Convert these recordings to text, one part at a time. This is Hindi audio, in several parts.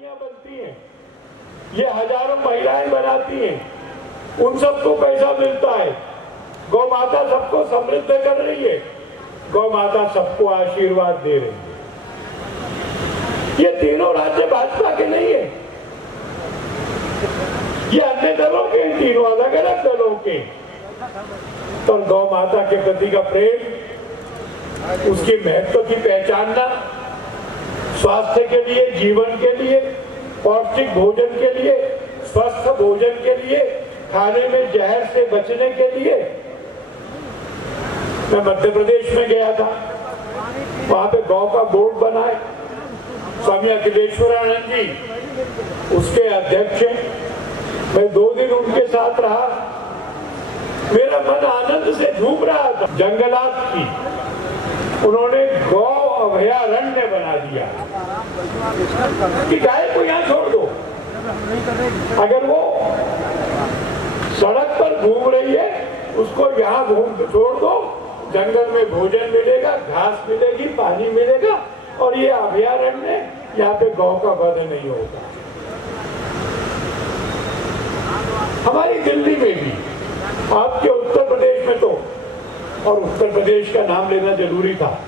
राखियां बनती हैं, ये हजारों महिलाएं बनाती हैं, उन सबको पैसा मिलता है। गौ माता सबको समृद्ध कर रही है, गौ माता सबको आशीर्वाद दे रही है। ये तीनों राज्य भाजपा के नहीं है, ये अन्य दलों के, तीनों अलग अलग दलों के। तो गौ माता के प्रति का प्रेम, उसके महत्व की पहचानना, स्वास्थ्य के लिए, जीवन के लिए, पौष्टिक भोजन के लिए, स्वस्थ भोजन के लिए, खाने में जहर से बचने के लिए। मैं मध्य प्रदेश में गया था, वहां पे गौ का बोर्ड बना है, स्वामी अखिलेश्वरानंद जी उसके अध्यक्ष हैं। मैं 2 दिन उनके साथ रहा, मेरा मन आनंद से झूम रहा था। जंगलात की उन्होंने गौ अभयारण्य बना दिया कि गाय को यहाँ छोड़ दो, अगर वो सड़क पर घूम रही है उसको यहाँ छोड़ दो, जंगल में भोजन मिलेगा, घास मिलेगी, पानी मिलेगा, और ये अभयारण्य, यहाँ पे गौ का वध नहीं होगा। हमारी दिल्ली में भी, आपके उत्तर प्रदेश में तो, और उत्तर प्रदेश का नाम लेना जरूरी था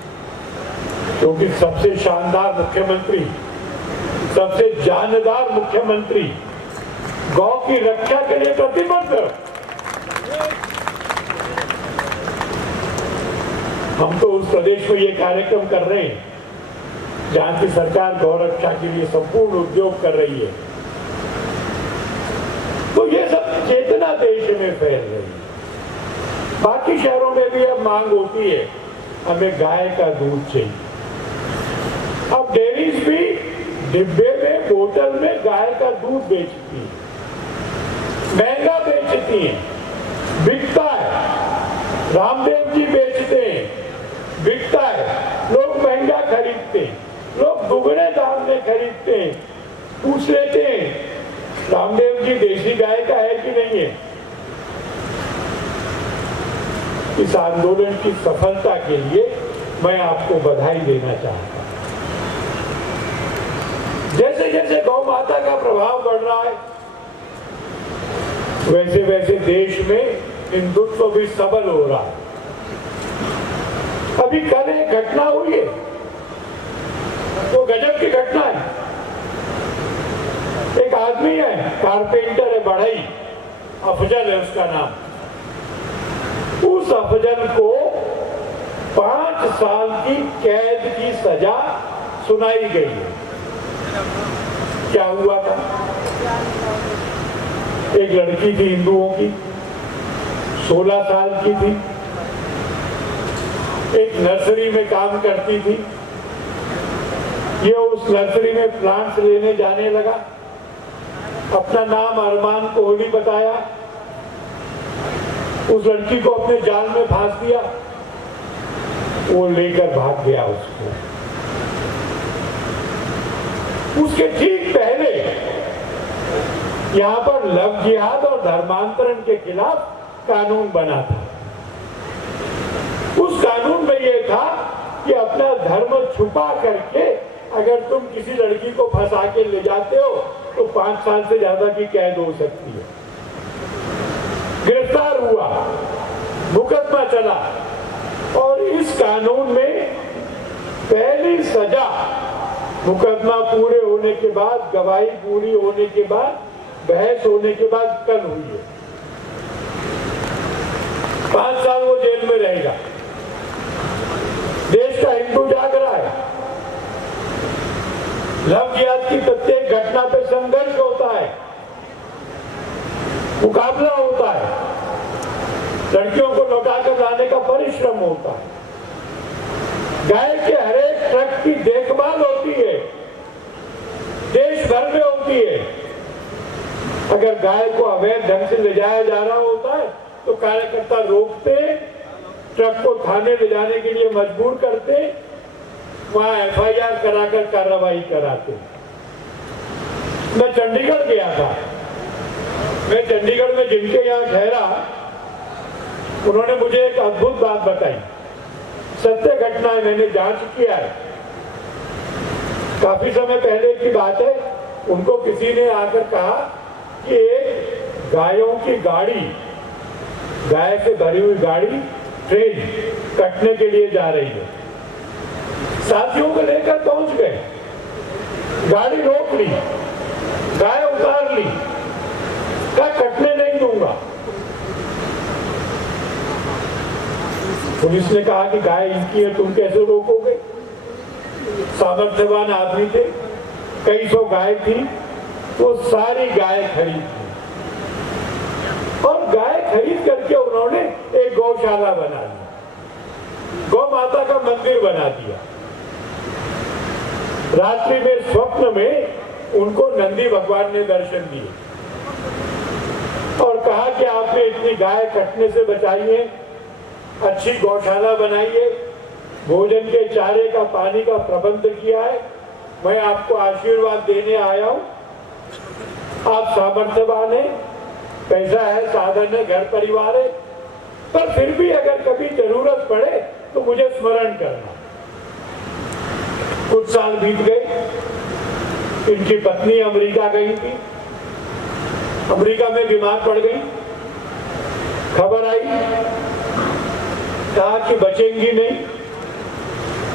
क्योंकि सबसे शानदार मुख्यमंत्री, सबसे जानदार मुख्यमंत्री, गौ की रक्षा के लिए प्रतिबद्ध। हम तो उस प्रदेश में ये कार्यक्रम कर रहे हैं जहां की सरकार गौ रक्षा के लिए संपूर्ण उद्योग कर रही है। तो ये सब चेतना देश में फैल रही है। बाकी शहरों में भी अब मांग होती है, हमें गाय का दूध चाहिए। अब डेयरीज भी डिब्बे में, बोतल में गाय का दूध बेचती है, महंगा बेचती है, बिकता है। रामदेव जी बेचते हैं, बिकता है, लोग महंगा खरीदते हैं, लोग दुगने दाम में खरीदते हैं। पूछ लेते हैं रामदेव जी देसी गाय का है कि नहीं है। इस आंदोलन की सफलता के लिए मैं आपको बधाई देना चाहता हूं। जैसे जैसे गौ माता का प्रभाव बढ़ रहा है, वैसे वैसे देश में हिंदुत्व भी सबल हो रहा है। अभी कल एक घटना हुई है, वो गजब की घटना है। एक आदमी है, कारपेंटर है, बढ़ई, अफजल है उसका नाम। उस अफजल को 5 साल की कैद की सजा सुनाई गई है। क्या हुआ था? एक लड़की थी हिंदुओं की, 16 साल की थी, एक नर्सरी में काम करती थी। ये उस नर्सरी में प्लांट्स लेने जाने लगा, अपना नाम अरमान कोहली बताया, उस लड़की को अपने जाल में फांस दिया, वो लेकर भाग गया उसको। उसके ठीक पहले यहां पर लव जिहाद और धर्मांतरण के खिलाफ कानून बना था। उस कानून में यह था कि अपना धर्म छुपा करके अगर तुम किसी लड़की को फंसा के ले जाते हो तो 5 साल से ज्यादा की कैद हो सकती है। गिरफ्तार हुआ, मुकदमा चला, और इस कानून में पहली सजा मुकदमा पूरे होने के बाद, गवाही पूरी होने के बाद, बहस होने के बाद कल हुई है। 5 साल वो जेल में रहेगा। देश का हिंदू जाग रहा है। लव जिहाद की प्रत्येक घटना पे संघर्ष होता है, मुकाबला होता है, लड़कियों को लौटाकर लाने का परिश्रम होता है, गाय के हर एक ट्रक की देखभाल होती है, देश भर में होती है। अगर गाय को अवैध ढंग से ले जाया जा रहा होता है तो कार्यकर्ता रोकते, ट्रक को थाने ले जाने के लिए मजबूर करते, वहां FIR कराकर कार्रवाई कराते। मैं चंडीगढ़ गया था, मैं चंडीगढ़ में जिनके यहाँ ठहरा, उन्होंने मुझे एक अद्भुत बात बताई। सत्य घटना है, मैंने जांच किया है। काफी समय पहले की बात है, उनको किसी ने आकर कहा कि एक गायों की गाड़ी, गाय से भरी हुई गाड़ी ट्रेन कटने के लिए जा रही है। साथियों को लेकर पहुंच गए, गाड़ी रोक ली, गाय उतार ली, कहा कटने नहीं दूंगा। पुलिस ने कहा कि गाय इनकी है, तुम कैसे रोकोगे? सामर्थ्यवान आदमी थे, कई सौ गाय थी, तो सारी गाय खरीद ली और गाय खरीद करके उन्होंने एक गौशाला बना दी, गौ माता का मंदिर बना दिया। रात्रि में स्वप्न में उनको नंदी भगवान ने दर्शन दिए और कहा कि आपने इतनी गाय कटने से बचाई है, अच्छी गौशाला बनाई है, भोजन के चारे का पानी का प्रबंध किया है, मैं आपको आशीर्वाद देने आया हूं। आप सामर्थ्यवान हैं, पैसा है, साधन है, घर परिवार है, पर फिर भी अगर कभी जरूरत पड़े तो मुझे स्मरण करना। कुछ साल बीत गए, इनकी पत्नी अमेरिका गई थी, अमेरिका में बीमार पड़ गई, खबर आई, कहा कि बचेंगी नहीं।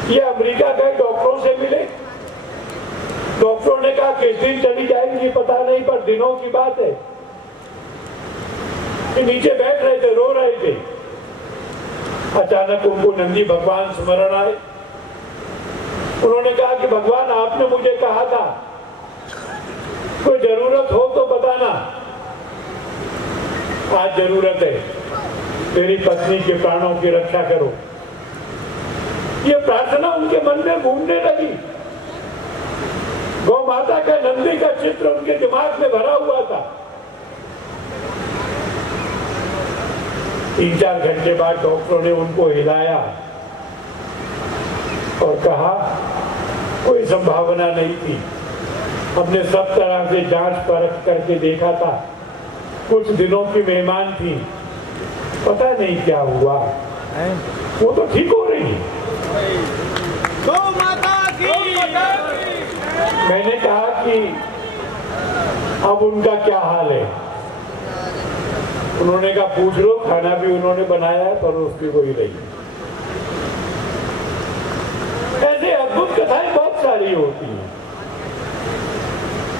ये अमेरिका गए, डॉक्टरों से मिले, डॉक्टरों ने कहा किस दिन चली जाएंगी पता नहीं, पर दिनों की बात है। कि नीचे बैठ रहे थे, रो रहे थे, अचानक उनको नंदी भगवान स्मरण आए। उन्होंने कहा कि भगवान आपने मुझे कहा था कोई जरूरत हो तो बताना, आज जरूरत है, तेरी पत्नी के प्राणों की रक्षा करो। ये प्रार्थना उनके मन में घूमने लगी। गौ माता का, नंदी का चित्र उनके दिमाग में भरा हुआ था। 3-4 घंटे बाद डॉक्टरों ने उनको हिलाया और कहा कोई संभावना नहीं थी, हमने सब तरह से जांच परख करके देखा था, कुछ दिनों की मेहमान थी, पता नहीं क्या हुआ, वो तो ठीक हो रही है। गौ माता की। मैंने कहा कि अब उनका क्या हाल है? उन्होंने कहा पूछ लो, खाना भी उन्होंने बनाया है, पर उसकी कोई नहीं। ऐसे अद्भुत कथाएं बहुत सारी होती हैं।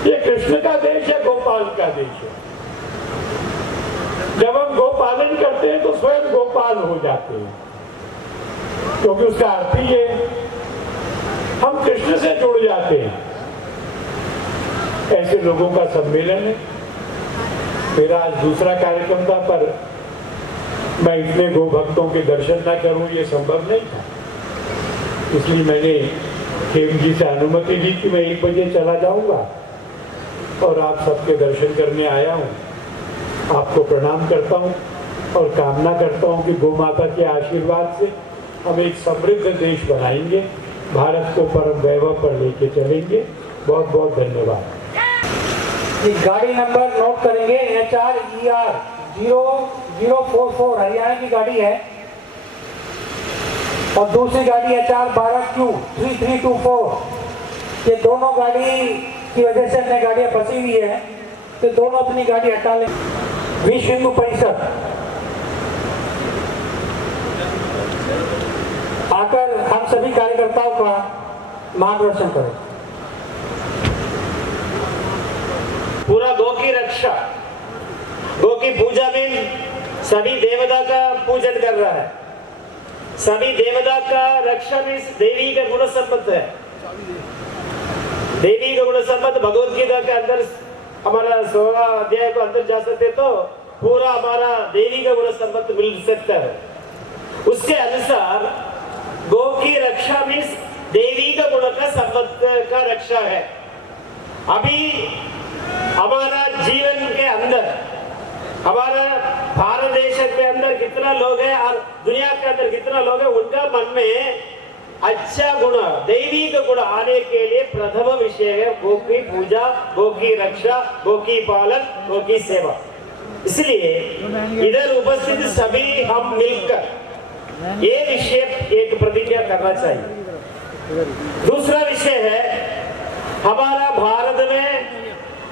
ये कृष्ण का देश है, गोपाल का देश है। जब हम गोपालन करते हैं तो स्वयं गोपाल हो जाते हैं, क्योंकि उसका अर्थ ही है हम कृष्ण से जुड़ जाते हैं। ऐसे लोगों का सम्मेलन है। मेरा आज दूसरा कार्यक्रम था, पर मैं इतने गो भक्तों के दर्शन ना करूं ये संभव नहीं था, इसलिए मैंने खेम जी से अनुमति ली कि मैं 1 बजे चला जाऊंगा और आप सबके दर्शन करने आया हूं। आपको प्रणाम करता हूं और कामना करता हूं कि गौ माता के आशीर्वाद से हम एक समृद्ध देश बनाएंगे, भारत को परम वैभव पर लेके चलेंगे। बहुत बहुत धन्यवाद। गाड़ी नंबर नोट करेंगे, HRER 0044 हरियाणा की गाड़ी है और दूसरी गाड़ी HR12Q 3324। ये दोनों गाड़ी की वजह से अपनी गाड़ियां फंसी हुई है, तो दोनों अपनी गाड़ी हटा लें। विश्व हिंदू परिषद आकर हम सभी कार्यकर्ताओं का मार्गदर्शन करें। पूरा गौ की रक्षा, गौ की पूजा में सभी देवता का पूजन कर रहा है। सभी देवता का रक्षा में देवी का गुण संपत्ति है। देवी का गुण संपत्ति भगवद गीता के अंदर हमारा 16 अध्याय को अंदर जा सकते तो पूरा हमारा देवी का गुण संपत्ति मिल सकता है। उसके अनुसार गौ की रक्षा में देवी का गुण का संपत्ति का रक्षा है। अभी हमारा जीवन के अंदर, हमारा भारत देश के अंदर कितना लोग हैं और दुनिया के अंदर कितना लोग हैं, उनका मन में अच्छा गुण, दैवी का गुण आने के लिए प्रथम विषय है गौ की पूजा, गौ की रक्षा, गौ की पालन, गौ की सेवा। इसलिए इधर उपस्थित सभी हम मिलकर ये विषय एक प्रतिज्ञा करना चाहिए। दूसरा विषय है हमारा भारत में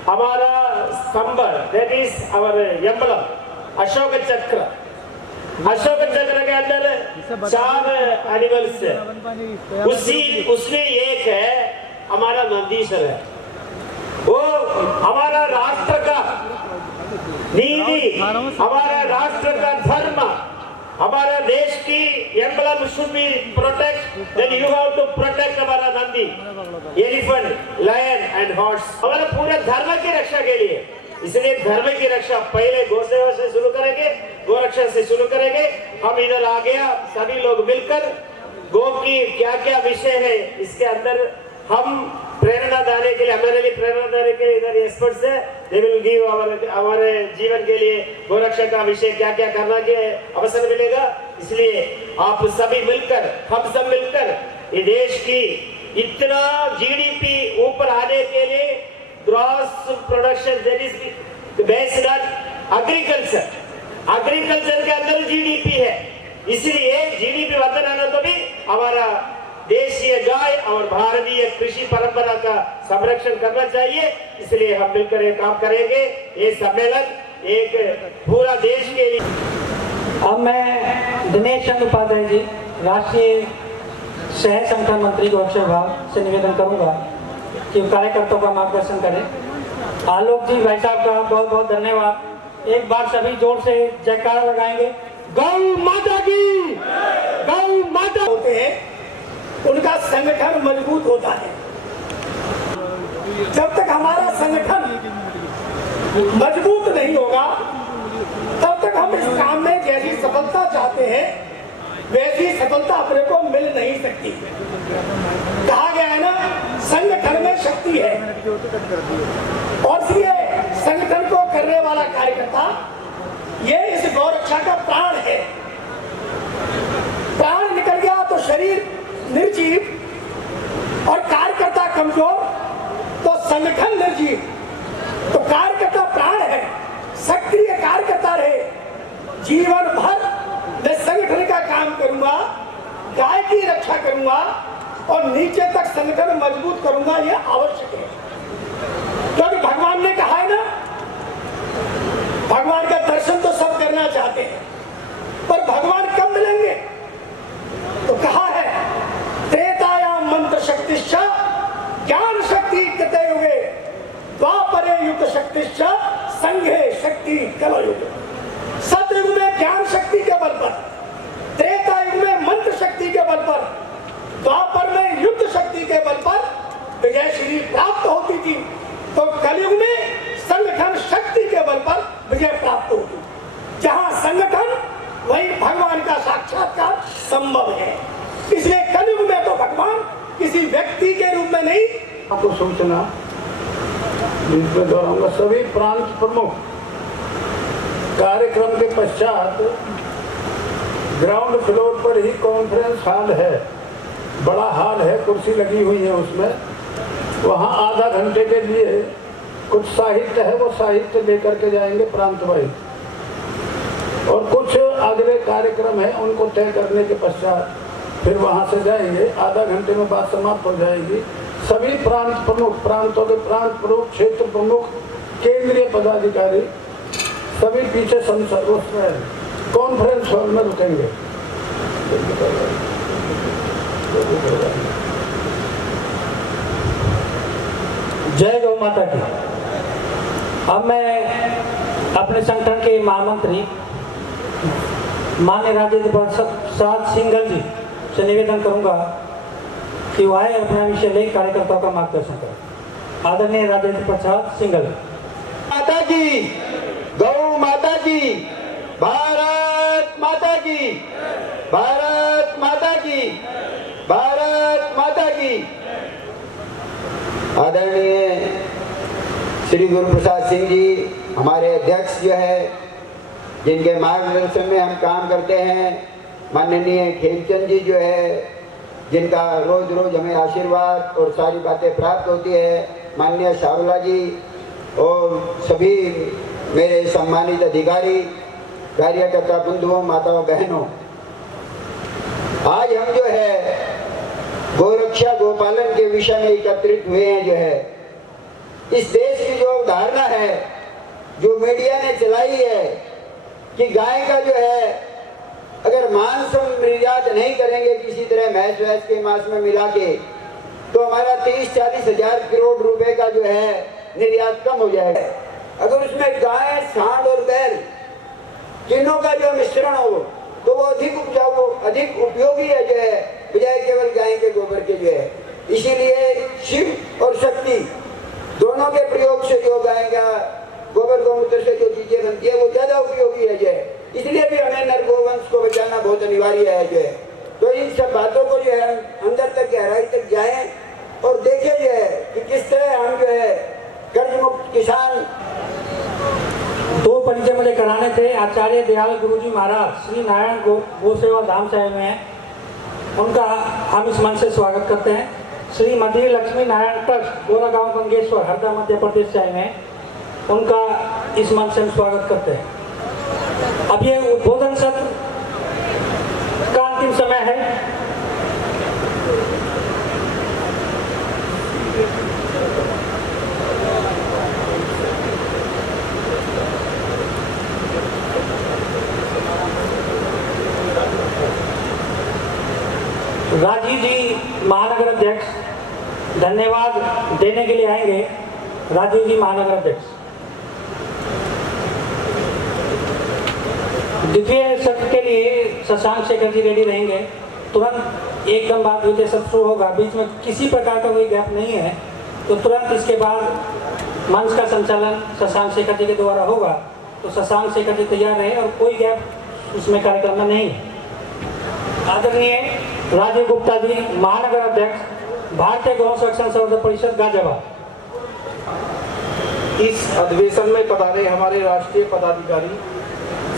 हमारा स्तंभ, that is our emblem, Ashoka Chakra. Ashoka चक्र के अंदर 4 एनिमल्स है, उसमें एक है हमारा नंदीश्वर है। वो हमारा राष्ट्र का नीति, हमारा राष्ट्र का धर्म, हमारा देश की emblem should be protect, then you have to protect हमारा Nandi, elephant, lion and horse, हमारा पूरे धर्म की रक्षा के लिए। इसलिए धर्म की रक्षा पहले गौ सेवा से शुरू करेंगे, गौ रक्षा से शुरू करेंगे। हम इधर आ गया, सभी लोग मिलकर गौ की क्या क्या विषय है इसके अंदर हम प्रेरणा देने के लिए, हमारे लिए प्रेरणा देने के लिए इधर एक्सपर्ट्स है, दे विल गिव हमारे जीवन के लिए गौ रक्षा का विषय क्या क्या करना के अवसर मिलेगा। इसलिए आप सभी मिलकर, हम सब मिलकर ये देश की इतना जीडीपी ऊपर आने के लिए gross production that is based on agriculture, agriculture के अंदर जीडीपी है। इसलिए जीडीपी बढ़ाना तो भी हमारा देशीय गाय और भारतीय कृषि परंपरा का संरक्षण करना चाहिए। इसलिए हम मिलकर ये काम करेंगे। ये सम्मेलन एक पूरा देश के लिए। अब मैं दिनेश चंद्र उपाध्याय जी, राष्ट्रीय सह संगठन मंत्री को अक्षय भाव से निवेदन करूंगा कि कार्यकर्ताओं का मार्गदर्शन करें। आलोक जी, भाई साहब का बहुत बहुत धन्यवाद। एक बार सभी जोर से जयकारा लगाएंगे। गौ माता की, गौ माता। होते हैं उनका संगठन मजबूत होता है। जब तक हमारा संगठन मजबूत नहीं होगा तब तक हम इस काम में जैसी सफलता चाहते हैं वैसी सफलता अपने को मिल नहीं सकती। कहा गया है ना, संगठन में शक्ति है, और इसलिए संगठन को करने वाला कार्यकर्ता ये इस गौ रक्षा का प्राण है। प्राण निकल गया तो शरीर निर्जीव और कार्यकर्ता कमजोर तो संगठन निर्जीव। तो कार्यकर्ता प्राण है, सक्रिय कार्यकर्ता रहे। जीवन भर मैं संगठन का काम करूंगा, गाय की रक्षा करूंगा और नीचे तक संगठन मजबूत करूंगा, यह आवश्यक है। क्योंकि भगवान ने कहा है ना, भगवान का दर्शन तो सब करना चाहते हैं, पर भगवान कब मिलेंगे? तो कहा है त्रेतायाम मंत्र शक्तिश्च ज्ञान शक्ति कृतयुगे द्वापरे युक्त शक्तिश्च संघे शक्ति कलयुगे। सतयुग में ज्ञान शक्ति के बल पर, त्रेता युग में मंत्र शक्ति के बल पर, द्वापर में युद्ध शक्ति के बल पर विजय श्री प्राप्त होती थी। तो कलयुग में संगठन शक्ति के बल पर विजय प्राप्त होगी। जहां संगठन वही भगवान का साक्षात्कार संभव है। इसलिए कलयुग में तो भगवान किसी व्यक्ति के रूप में नहीं। आपको सूचना जिसमें दोहराऊंगा, सभी प्रांत प्रमुख कार्यक्रम के पश्चात ग्राउंड फ्लोर पर ही कॉन्फ्रेंस हॉल है, बड़ा हॉल है, कुर्सी लगी हुई है उसमें। वहाँ आधा घंटे के लिए कुछ साहित्य है, वो साहित्य लेकर के जाएंगे प्रांत वाइज, और कुछ अगले कार्यक्रम है उनको तय करने के पश्चात फिर वहाँ से जाएंगे। आधा घंटे में बात समाप्त हो जाएगी। सभी प्रांत प्रमुख, प्रांतों के प्रांत प्रमुख, क्षेत्र प्रमुख, केंद्रीय पदाधिकारी सभी पीछे कॉन्फ्रेंस हॉल में रुकेंगे। जय गौ माता की। अब मैं अपने संगठन के महामंत्री माननीय राजेंद्र प्रसाद सिंघल जी से निवेदन करूंगा कि वह अपना विषय ले कार्यकर्ताओं का मार्गदर्शन करें। आदरणीय राजेंद्र प्रसाद सिंघल। माता की, गौ माता की, भारत माता की, भारत माता की, भारत माता की। आदरणीय श्री गुरु प्रसाद सिंह जी हमारे अध्यक्ष जो है, जिनके मार्गदर्शन में हम काम करते हैं, माननीय खेमचंद जी जो है, जिनका रोज रोज हमें आशीर्वाद और सारी बातें प्राप्त होती है, माननीय सावला जी और सभी मेरे सम्मानित अधिकारी, कार्यकर्ता बंधुओं, माताओं, बहनों, आज हम जो है गोरक्षा गोपालन के विषय में एकत्रित हुए हैं। जो है इस देश की जो अवधारणा है जो मीडिया ने चलाई है कि गाय का जो है अगर मांस हम निर्यात नहीं करेंगे किसी तरह भैंस वैंस के मांस में मिला के, तो हमारा 30-40 हजार करोड़ रुपए का जो है निर्यात कम हो जाएगा। अगर उसमें गाय, सांड और बैल तीनों का जो मिश्रण हो तो वो अधिक उपजाऊ, अधिक उपयोगी है जो है, बजाय केवल गाय के गोबर के जो है। इसीलिए शिव और शक्ति दोनों के प्रयोग से जो गाय का गोबर गोमूत्र से जो चीजें बनती है वो ज्यादा उपयोगी है जो है। इसलिए भी हमें नर गोवंश को बचाना बहुत अनिवार्य है जो है। तो इन सब बातों को जो है अंदर तक, गहराई तक जाएं और देखें जो है कि किस तरह हम जो है कर्ज मुक्त किसान। दो परिचय मुझे कराने थे। आचार्य दयाल गुरुजी महाराज श्री नारायण गो सेवा धाम साहिब में हैं, उनका हम इस मंच से स्वागत करते हैं। श्री मध्य लक्ष्मी नारायण ट्रस्ट गोरागांव गंगेश्वर हरदा मध्य प्रदेश से आए हैं, उनका इस मंच से हम स्वागत करते हैं। अब ये उद्बोधन सत्र का अंतिम समय है। राजीव जी महानगर अध्यक्ष धन्यवाद देने के लिए आएंगे। राजीव जी महानगर अध्यक्ष। द्वितीय सत्र के लिए शशांक शेखर जी रेडी रहेंगे। तुरंत एकदम बाद द्वितीय सत्र शुरू होगा, बीच में किसी प्रकार का कोई गैप नहीं है, तो तुरंत इसके बाद मंच का संचालन शशांक शेखर जी के द्वारा होगा। तो शशांक शेखर जी तैयार रहे और कोई गैप उसमें कार्यक्रम में नहीं है। आदरणीय राजीव गुप्ता जी महानगर अध्यक्ष भारतीय गौ संरक्षण संवर्धन परिषद गाजियाबाद। इस अधिवेशन में पधारे हमारे राष्ट्रीय पदाधिकारी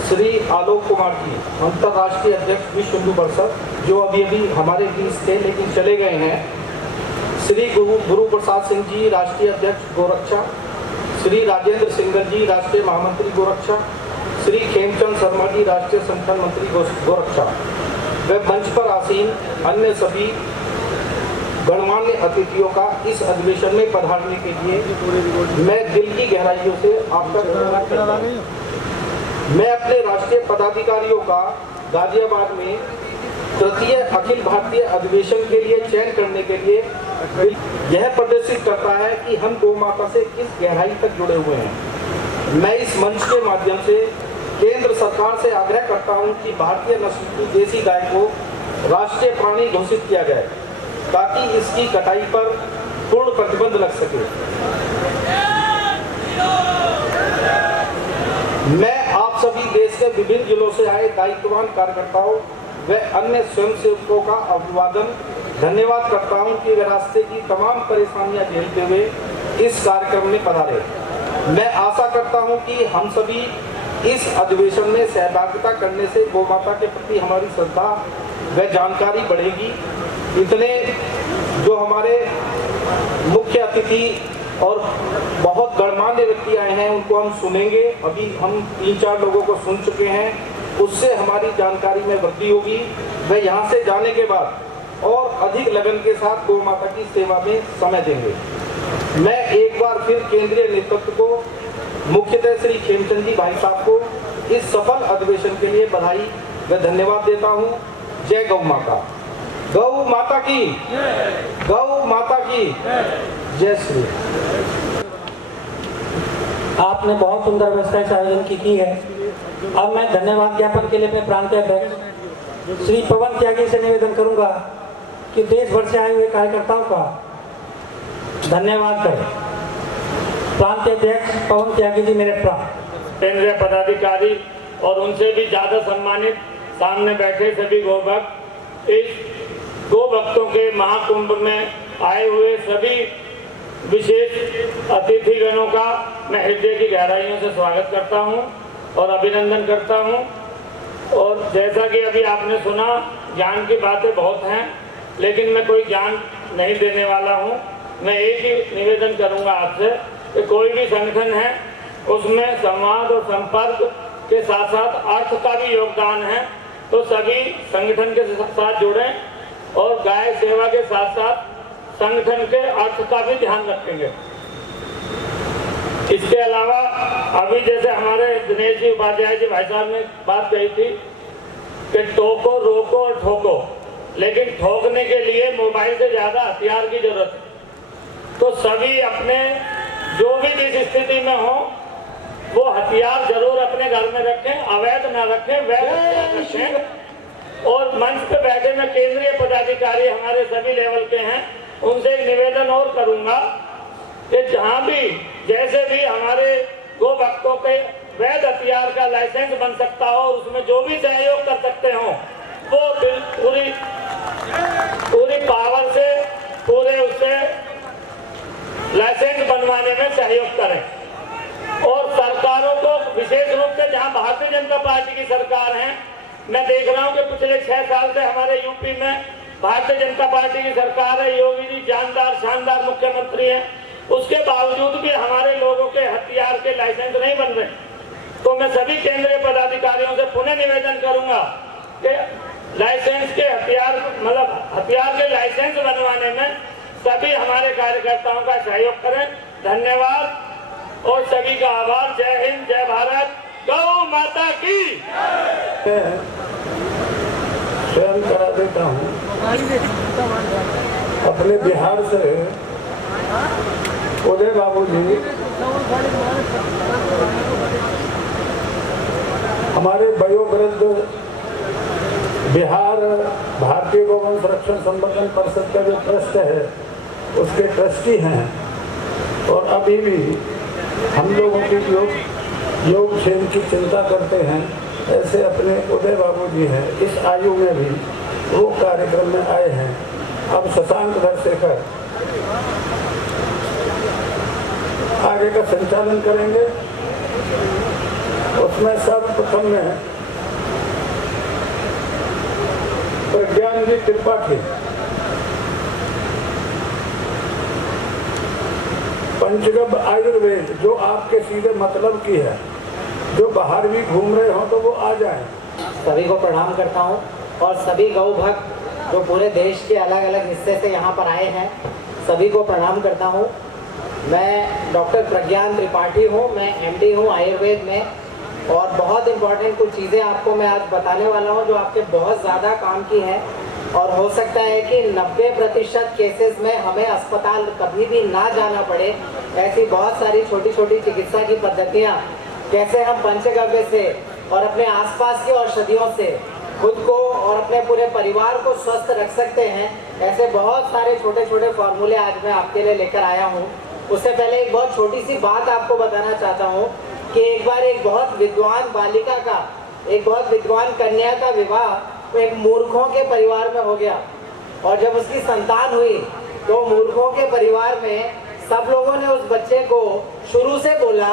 श्री आलोक कुमार जी, अंतर्राष्ट्रीय अध्यक्ष विश्व हिंदू परिषद, जो अभी अभी हमारे बीच थे लेकिन चले गए हैं। श्री गुरु प्रसाद सिंह जी, राष्ट्रीय अध्यक्ष गोरक्षा। श्री राजेंद्र सिंगल जी, राष्ट्रीय महामंत्री गोरक्षा। श्री खेमचंद शर्मा जी, राष्ट्रीय संगठन मंत्री गोरक्षा। व मंच पर आसीन अन्य सभी गणमान्य अतिथियों का इस अधिवेशन में पधारने के लिए मैं दिल की गहराइयों से आपका धन्यवाद करता हूं। मैं अपने राष्ट्रीय पदाधिकारियों का गाजियाबाद में तृतीय अखिल भारतीय अधिवेशन के लिए चयन करने के लिए यह प्रदर्शित करता है कि हम गौ माता से किस गहराई तक जुड़े हुए हैं। मैं इस मंच के माध्यम से केंद्र सरकार से आग्रह करता हूं कि भारतीय नस्ल की देसी गाय को राष्ट्रीय प्राणी घोषित किया जाए ताकि इसकी कटाई पर पूर्ण प्रतिबंध लग सके। मैं आप सभी देश के विभिन्न जिलों से आए दायित्ववान कार्यकर्ताओं व अन्य स्वयंसेवकों का अभिवादन धन्यवाद करता हूं कि वे रास्ते की तमाम परेशानियां झेलते हुए इस कार्यक्रम में पधारे। मैं आशा करता हूं कि हम सभी इस अधिवेशन में सहभागिता करने से गौ माता के प्रति हमारी श्रद्धा व जानकारी बढ़ेगी। इतने जो हमारे मुख्य अतिथि और बहुत गणमान्य व्यक्ति आए हैं उनको हम सुनेंगे। अभी हम 3-4 लोगों को सुन चुके हैं, उससे हमारी जानकारी में वृद्धि होगी। वे यहाँ से जाने के बाद और अधिक लगन के साथ गौ माता की सेवा में समय देंगे। मैं एक बार फिर केंद्रीय नेतृत्व को, मुख्यतः श्री खेमचंद जी भाई साहब को इस सफल अधिवेशन के लिए बधाई व धन्यवाद देता हूँ। जय गौ माता। गौ माता की, गौ माता की जय श्री। आपने बहुत सुंदर व्यवस्था इस आयोजन की है। अब मैं धन्यवाद ज्ञापन के लिए अपने प्रांतीय अध्यक्ष श्री पवन त्यागी से निवेदन करूंगा कि देश भर से आए हुए कार्यकर्ताओं का धन्यवाद करें। प्रांतीय अध्यक्ष पवन त्यागी जी, मेरे केंद्रीय पदाधिकारी और उनसे भी ज्यादा सम्मानित सामने बैठे सभी गौ भक्त, इस गौ भक्तों के महाकुंभ में आए हुए सभी विशेष अतिथिगणों का मैं हृदय की गहराइयों से स्वागत करता हूं और अभिनंदन करता हूं। और जैसा कि अभी आपने सुना, ज्ञान की बातें बहुत हैं, लेकिन मैं कोई ज्ञान नहीं देने वाला हूं। मैं एक ही निवेदन करूंगा आपसे कि कोई भी संगठन है उसमें संवाद और संपर्क के साथ साथ अर्थ का भी योगदान है, तो सभी संगठन के साथ जुड़ें और गाय सेवा के साथ साथ संगठन के अर्थ का भी ध्यान रखेंगे। इसके अलावा अभी जैसे हमारे दिनेश जी उपाध्याय जी भाई साहब ने बात कही थी कि टोको रोको और ठोको, लेकिन ठोकने के लिए मोबाइल से ज्यादा हथियार की जरूरत है। तो सभी अपने जो भी जिस स्थिति में हो वो हथियार जरूर अपने घर में रखें, अवैध ना रखें, वैध रखें। और मंच पे बैठे मैं केंद्रीय पदाधिकारी हमारे सभी लेवल के हैं, उनसे एक निवेदन और करूंगा कि जहां भी जैसे भी हमारे गो भक्तों के वैध हथियार का लाइसेंस बन सकता हो, उसमें जो भी सहयोग कर सकते हो वो पूरी पावर से पूरे उससे लाइसेंस बनवाने में सहयोग करें। और सरकारों को विशेष रूप से जहां भारतीय जनता पार्टी की सरकार है, मैं देख रहा हूं कि पिछले 6 साल से हमारे यूपी में भारतीय जनता पार्टी की सरकार है, योगी जी जानदार शानदार मुख्यमंत्री हैं, उसके बावजूद भी हमारे लोगों के हथियार के लाइसेंस नहीं बन रहे। तो मैं सभी केंद्रीय पदाधिकारियों से पुनः निवेदन करूंगा कि लाइसेंस के हथियार के लाइसेंस बनवाने में सभी हमारे कार्यकर्ताओं का सहयोग करें। धन्यवाद और सभी का आभार। जय हिंद, जय भारत, गौ माता की। स्वयं करा देता हूँ। अपने बिहार से उदय बाबू जी हमारे वयोवृद्ध बिहार भारतीय गौवंश संरक्षण संवर्धन परिषद का जो ट्रस्ट है उसके ट्रस्टी हैं और अभी भी हम लोगों की योग क्षेम की चिंता करते हैं। ऐसे अपने उदय बाबू जी हैं, इस आयु में भी वो कार्यक्रम में आए हैं। अब शशांक दर्शेकर आगे का संचालन करेंगे। उसमें सर्वप्रथम में प्रज्ञान जी त्रिपाठी, पंचगव्य आयुर्वेद जो आपके सीधे मतलब की है, जो बाहर भी घूम रहे हो तो वो आ जाएं। सभी को प्रणाम करता हूँ और सभी गौ भक्त जो पूरे देश के अलग अलग हिस्से से यहाँ पर आए हैं सभी को प्रणाम करता हूँ। मैं डॉक्टर प्रज्ञान त्रिपाठी हूँ, मैं MD हूँ आयुर्वेद में और बहुत इम्पोर्टेंट कुछ चीज़ें आपको मैं आज बताने वाला हूँ जो आपके बहुत ज़्यादा काम की हैं और हो सकता है कि 90% केसेस में हमें अस्पताल कभी भी ना जाना पड़े। ऐसी बहुत सारी छोटी छोटी चिकित्सा की पद्धतियाँ कैसे हम पंचगव्य से और अपने आसपास की औषधियों से खुद को और अपने पूरे परिवार को स्वस्थ रख सकते हैं, ऐसे बहुत सारे छोटे छोटे फॉर्मूले आज मैं आपके लिए लेकर आया हूँ। उससे पहले एक बहुत छोटी सी बात आपको बताना चाहता हूँ कि एक बार एक बहुत विद्वान बालिका का, एक बहुत विद्वान कन्या का विवाह तो एक मूर्खों के परिवार में हो गया और जब उसकी संतान हुई तो मूर्खों के परिवार में सब लोगों ने उस बच्चे को शुरू से बोला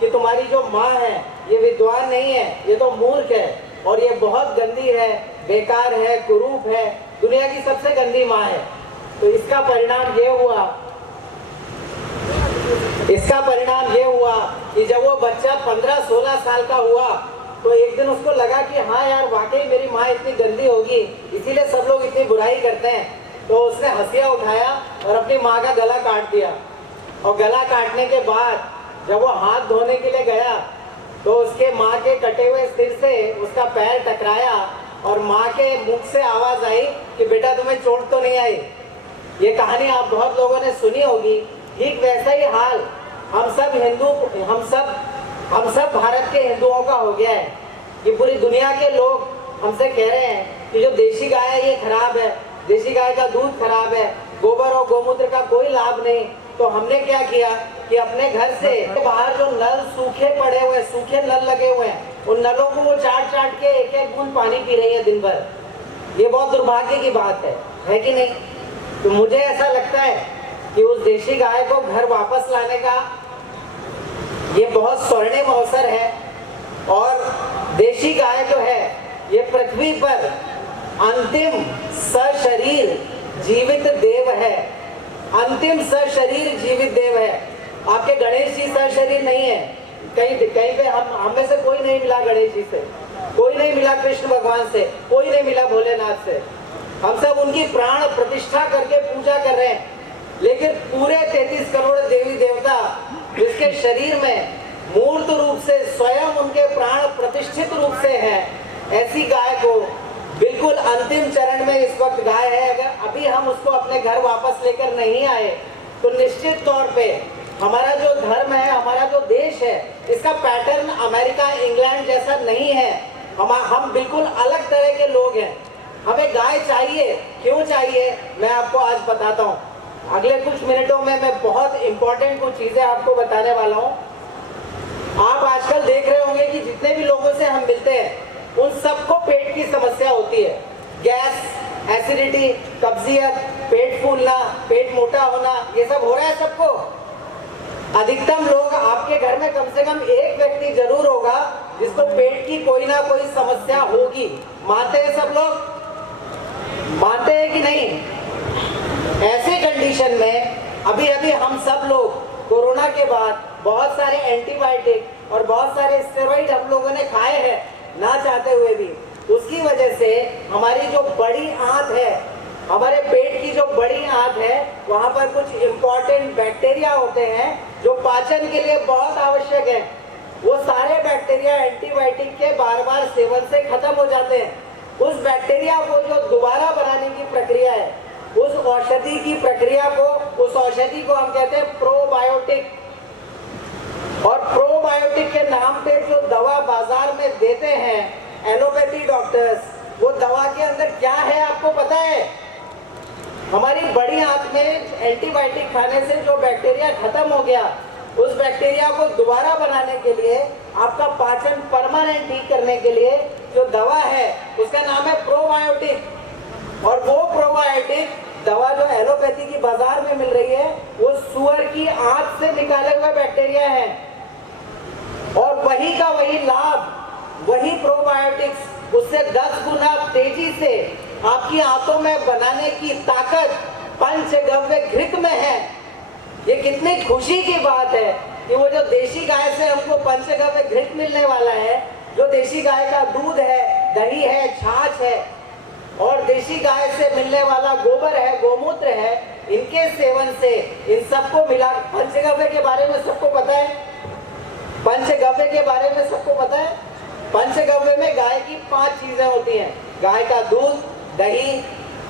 कि तुम्हारी जो माँ है ये विद्वान नहीं है, ये तो मूर्ख है और ये बहुत गंदी है, बेकार है, कुरूप है, दुनिया की सबसे गंदी माँ है। तो इसका परिणाम ये हुआ कि जब वो बच्चा 15-16 साल का हुआ तो एक दिन उसको लगा कि हाँ यार वाकई मेरी माँ इतनी गंदी होगी, इसीलिए सब लोग इतनी बुराई करते हैं। तो उसने हंसिया उठाया और अपनी माँ का गला काट दिया और गला काटने के बाद जब वो हाथ धोने के लिए गया तो उसके माँ के कटे हुए सिर से उसका पैर टकराया और माँ के मुख से आवाज आई कि बेटा तुम्हें चोट तो नहीं आई। ये कहानी आप बहुत लोगों ने सुनी होगी। ठीक वैसा ही हाल हम सब भारत के हिंदुओं का हो गया है कि पूरी दुनिया के लोग हमसे कह रहे हैं कि जो देशी गाय है ये खराब है, देशी गाय का दूध खराब है, गोबर और गोमूत्र का कोई लाभ नहीं। तो हमने क्या किया कि अपने घर से बाहर जो नल सूखे पड़े हुए, सूखे नल लगे हुए हैं, उन नलों को वो चाट चाट के एक एक बूंद पानी पी रही है दिन भर। ये बहुत दुर्भाग्य की बात है कि नहीं? तो मुझे ऐसा लगता है कि उस देशी गाय को घर वापस लाने का ये बहुत स्वर्णिम अवसर है और देशी गाय जो है ये पृथ्वी पर अंतिम सशरीर जीवित देव है, अंतिम सशरीर जीवित देव है। आपके गणेश जी सशरीर नहीं है, कहीं पे हम में से कोई नहीं मिला गणेश जी से, कोई नहीं मिला कृष्ण भगवान से, कोई नहीं मिला भोलेनाथ से। हम सब उनकी प्राण प्रतिष्ठा करके पूजा कर रहे हैं, लेकिन पूरे 33 करोड़ देवी देवता जिसके शरीर में मूर्त रूप से स्वयं उनके प्राण प्रतिष्ठित रूप से हैं, ऐसी गाय को बिल्कुल अंतिम चरण में इस वक्त गाय है। अगर अभी हम उसको अपने घर वापस लेकर नहीं आए तो निश्चित तौर पे हमारा जो धर्म है, हमारा जो देश है, इसका पैटर्न अमेरिका इंग्लैंड जैसा नहीं है। हम बिल्कुल अलग तरह के लोग हैं। हमें गाय चाहिए, क्यों चाहिए मैं आपको आज बताता हूँ। अगले कुछ मिनटों में मैं बहुत इंपॉर्टेंट कुछ चीजें आपको बताने वाला हूँ। आप आजकल देख रहे होंगे कि जितने भी लोगों से हम मिलते हैं उन सबको पेट की समस्या होती है। गैस, एसिडिटी, कब्जियत, पेट फूलना, पेट मोटा होना, ये सब हो रहा है सबको। अधिकतम लोग, आपके घर में कम से कम एक व्यक्ति जरूर होगा जिसको पेट की कोई ना कोई समस्या होगी। मानते हैं सब लोग? मानते हैं कि नहीं? ऐसे कंडीशन में अभी अभी हम सब लोग कोरोना के बाद बहुत सारे एंटीबायोटिक और बहुत सारे स्टेरॉइड हम लोगों ने खाए हैं, ना चाहते हुए भी। उसकी वजह से हमारी जो बड़ी आंत है, हमारे पेट की जो बड़ी आंत है, वहां पर कुछ इंपॉर्टेंट बैक्टीरिया होते हैं जो पाचन के लिए बहुत आवश्यक है। वो सारे बैक्टीरिया एंटीबायोटिक के बार बार सेवन से खत्म हो जाते हैं। उस बैक्टीरिया को जो दोबारा बनाने की प्रक्रिया है, उस औषधि की प्रक्रिया को, उस औषधि को हम कहते हैं प्रोबायोटिक। और प्रोबायोटिक के नाम पे जो दवा बाजार में देते हैं एलोपैथी डॉक्टर्स, वो दवा के अंदर क्या है आपको पता है? हमारी बड़ी आंत में एंटीबायोटिक खाने से जो बैक्टीरिया खत्म हो गया, उस बैक्टीरिया को दोबारा बनाने के लिए, आपका पाचन परमानेंट ठीक करने के लिए जो दवा है उसका नाम है प्रोबायोटिक। और वो प्रोबायोटिक दवा जो एलोपैथी की बाजार में मिल रही है, वो सुअर की आंत से निकाले हुए बैक्टीरिया हैं। और वही का वही लाभ, वही प्रोबायोटिक्स उससे 10 गुना तेजी से आपकी आंतों में बनाने की ताकत पंचगव्य घृत में है। ये कितनी खुशी की बात है कि वो जो देशी गाय से हमको पंचगव्य घृत मिलने वाला है, जो देशी गाय का दूध है, दही है, छाछ है, और देशी गाय से मिलने वाला गोबर है, गोमूत्र है, इनके सेवन से इन सबको मिला। पंचगव्य के बारे में सबको पता है? पंचगव्य के बारे में सबको पता है? पंचगव्य में गाय की 5 चीजें होती हैं। गाय का दूध, दही,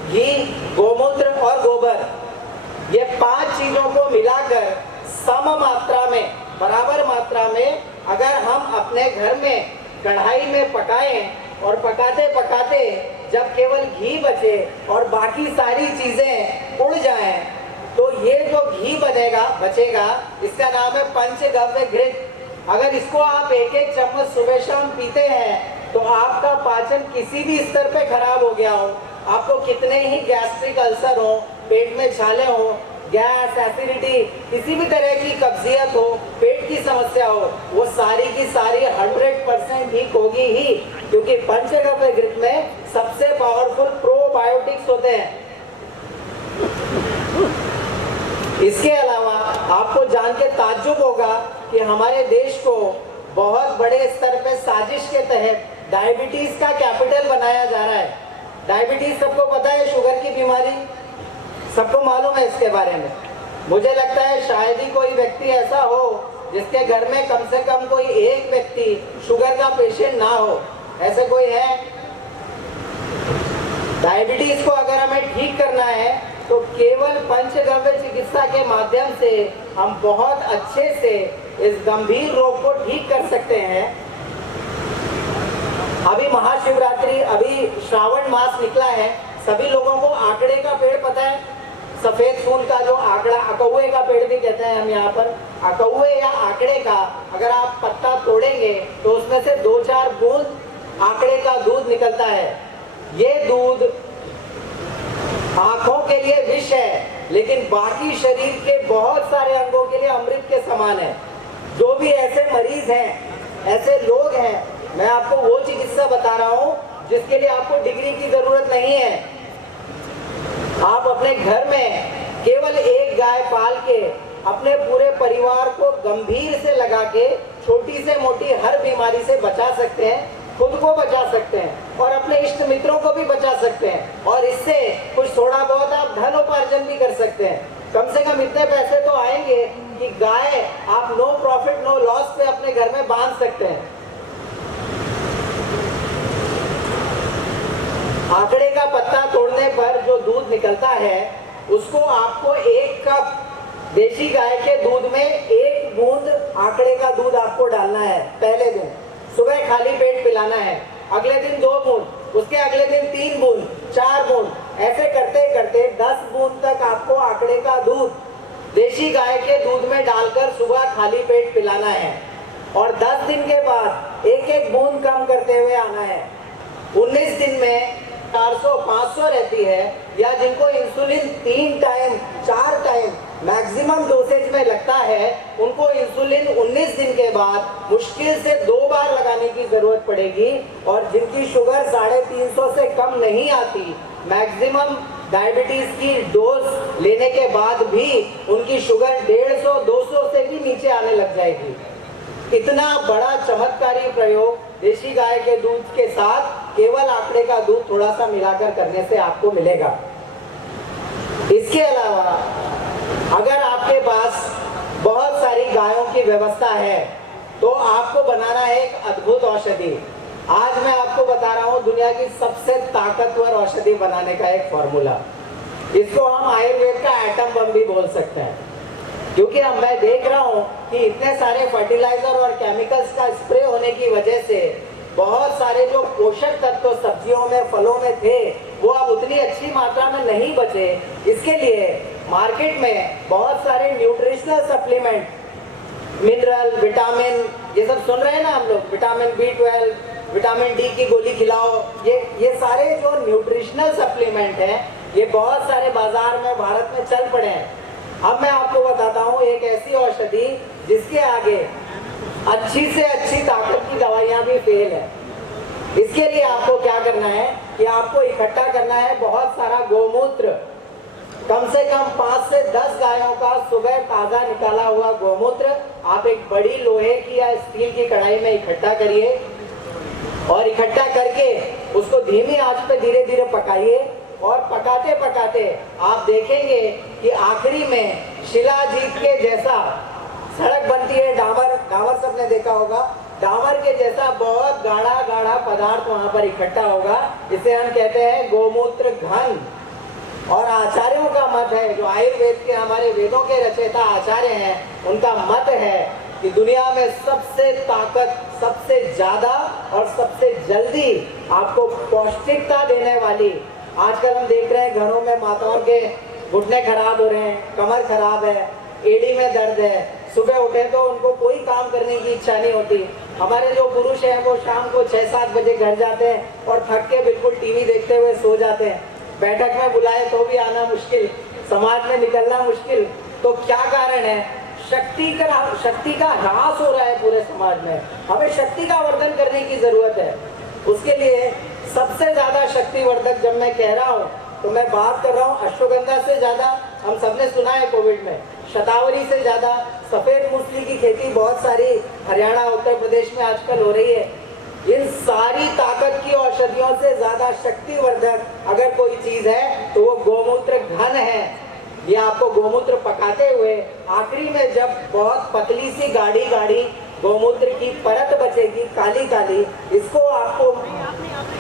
घी, गोमूत्र और गोबर। ये 5 चीजों को मिलाकर सम मात्रा में, बराबर मात्रा में अगर हम अपने घर में कढ़ाई में पकाएं और पकाते पकाते जब केवल घी बचे और बाकी सारी चीजें उड़ जाएं, तो ये जो घी बचेगा इसका नाम है पंचगव्य घृत। अगर इसको आप एक एक चम्मच सुबह शाम पीते हैं तो आपका पाचन किसी भी स्तर पे खराब हो गया हो, आपको कितने ही गैस्ट्रिक अल्सर हो, पेट में छाले हो, गैस, एसिडिटी, किसी भी तरह की कब्जियत हो, पेट की समस्या हो, वो सारी की सारी 100% ठीक होगी ही, क्योंकि पंचगव्य घृत में सबसे पावरफुल प्रोबायोटिक्स होते हैं। इसके अलावा आपको जान के ताज्जुब होगा कि हमारे देश को बहुत बड़े स्तर पे साजिश के तहत डायबिटीज का कैपिटल बनाया जा रहा है। डायबिटीज सबको पता है, शुगर की बीमारी सबको मालूम है इसके बारे में। मुझे लगता है शायद ही कोई व्यक्ति ऐसा हो जिसके घर में कम से कम कोई एक व्यक्ति शुगर का पेशेंट ना हो। ऐसे कोई है? डायबिटीज को अगर हमें ठीक करना है तो केवल पंचगव्य चिकित्सा के माध्यम से हम बहुत अच्छे से इस गंभीर रोग को ठीक कर सकते हैं। अभी महाशिवरात्रि, अभी श्रावण मास निकला है। सभी लोगों को आकड़े का पेड़ पता है? सफेद फूल का जो आकड़ा, अकौए का पेड़ भी कहते हैं हम यहाँ पर। अकौए या आकड़े का अगर आप पत्ता तोड़ेंगे तो उसमें से 2-4 बूंद आकड़े का दूध निकलता है। ये दूध आंखों के लिए विष है, लेकिन बाकी शरीर के बहुत सारे अंगों के लिए अमृत के समान है। जो भी ऐसे मरीज हैं, ऐसे लोग हैं, मैं आपको वो चिकित्सा बता रहा हूँ जिसके लिए आपको डिग्री की जरूरत नहीं है। आप अपने घर में केवल एक गाय पाल के अपने पूरे परिवार को गंभीर से लगा के छोटी से मोटी हर बीमारी से बचा सकते हैं, खुद को बचा सकते हैं और अपने इष्ट मित्रों को भी बचा सकते हैं। और इससे कुछ थोड़ा बहुत आप धन उपार्जन भी कर सकते हैं। कम से कम इतने पैसे तो आएंगे कि गाय आप नो प्रॉफिट नो लॉस पे अपने घर में बांध सकते हैं। आंकड़े का पत्ता तोड़ने पर जो दूध निकलता है उसको आपको 1 कप देशी गाय के दूध में 1 बूंद आंकड़े का दूध आपको डालना है। पहले दिन सुबह खाली पेट पिलाना है, अगले दिन 2 बूंद, उसके अगले दिन 3 बूंद, 4 बूंद, ऐसे करते करते 10 बूंद तक आपको आंकड़े का दूध देशी गाय के दूध में डालकर सुबह खाली पेट पिलाना है। और 10 दिन के बाद 1-1 बूंद कम करते हुए आना है। 19 दिन में 400-500 रहती है, या जिनको insulin 3 time 4 time maximum dosage में लगता है, उनको इंसुलिन 19 दिन के बाद मुश्किल से 2 बार लगाने की जरूरत पड़ेगी। और जिनकी शुगर 350 से कम नहीं आती, मैक्सिमम डायबिटीज की डोज लेने के बाद भी उनकी शुगर 150-200 से भी नीचे आने लग जाएगी। इतना बड़ा चमत्कारी प्रयोग देशी गाय के दूध के साथ केवल आंकड़े का दूध थोड़ा सा मिलाकर करने से आपको मिलेगा। इसके अलावा अगर आपके पास बहुत सारी गायों की व्यवस्था है तो आपको बनाना है एक अद्भुत औषधि। आज मैं आपको बता रहा हूँ दुनिया की सबसे ताकतवर औषधि बनाने का एक फॉर्मूला। इसको हम आयुर्वेद का एटम बम भी बोल सकते हैं, क्योंकि अब मैं देख रहा हूँ कि इतने सारे फर्टिलाइजर और केमिकल्स का स्प्रे होने की वजह से बहुत सारे जो पोषक तत्व सब्जियों में फलों में थे वो अब उतनी अच्छी मात्रा में नहीं बचे। इसके लिए मार्केट में बहुत सारे न्यूट्रिशनल सप्लीमेंट, मिनरल, विटामिन, ये सब सुन रहे हैं ना हम लोग, विटामिन B12, विटामिन D की गोली खिलाओ, ये सारे जो न्यूट्रिशनल सप्लीमेंट हैं ये बहुत सारे बाजार में भारत में चल पड़े हैं। अब मैं आपको बताता हूँ एक ऐसी औषधि जिसके आगे अच्छी से अच्छी ताकत की दवाइयाँ भी फेल है। इसके लिए आपको क्या करना है कि आपको इकट्ठा करना है बहुत सारा गोमूत्र, कम से कम 5 से 10 गायों का सुबह ताजा निकाला हुआ गोमूत्र आप एक बड़ी लोहे की या स्टील की कढ़ाई में इकट्ठा करिए और इकट्ठा करके उसको धीमी आंच पे धीरे धीरे पकाइए। और पकाते पकाते आप देखेंगे कि आखिरी में शिलाजीत के जैसा सड़क बनती है, डामर सबने देखा होगा, डामर के जैसा बहुत गाढ़ा गाढ़ा पदार्थ वहां पर इकट्ठा होगा। इसे हम कहते हैं गोमूत्र घन। और आचार्यों का मत है, जो आयुर्वेद के हमारे वेदों के रचयिता आचार्य हैं, उनका मत है कि दुनिया में सबसे ताकत, सबसे ज्यादा और सबसे जल्दी आपको पौष्टिकता देने वाली, आजकल हम देख रहे हैं घरों में माताओं के घुटने खराब हो रहे हैं, कमर खराब है, एड़ी में दर्द है, सुबह उठे तो उनको कोई काम करने की इच्छा नहीं होती। हमारे जो पुरुष हैं वो शाम को 6-7 बजे घर जाते हैं और थक के बिल्कुल टीवी देखते हुए सो जाते हैं। बैठक में बुलाए तो भी आना मुश्किल, समाज में निकलना मुश्किल। तो क्या कारण है? शक्ति का ह्रास हो रहा है पूरे समाज में। हमें शक्ति का वर्धन करने की जरूरत है। उसके लिए सबसे ज्यादा शक्तिवर्धक जब मैं कह रहा हूँ तो मैं बात कर रहा हूँ अश्वगंधा से ज्यादा, हम सबने सुना है कोविड में, शतावरी से ज्यादा, सफेद मूंगफली की खेती बहुत सारी हरियाणा उत्तर प्रदेश में आजकल हो रही है। इन सारी ताकत की औषधियों से ज्यादा शक्तिवर्धक अगर कोई चीज है तो वो गोमूत्र घन है। ये आपको गोमूत्र पकाते हुए आखिरी में जब बहुत पतली सी गाढ़ी गाढ़ी गोमूत्र की परत बचेगी काली काली, इसको आपको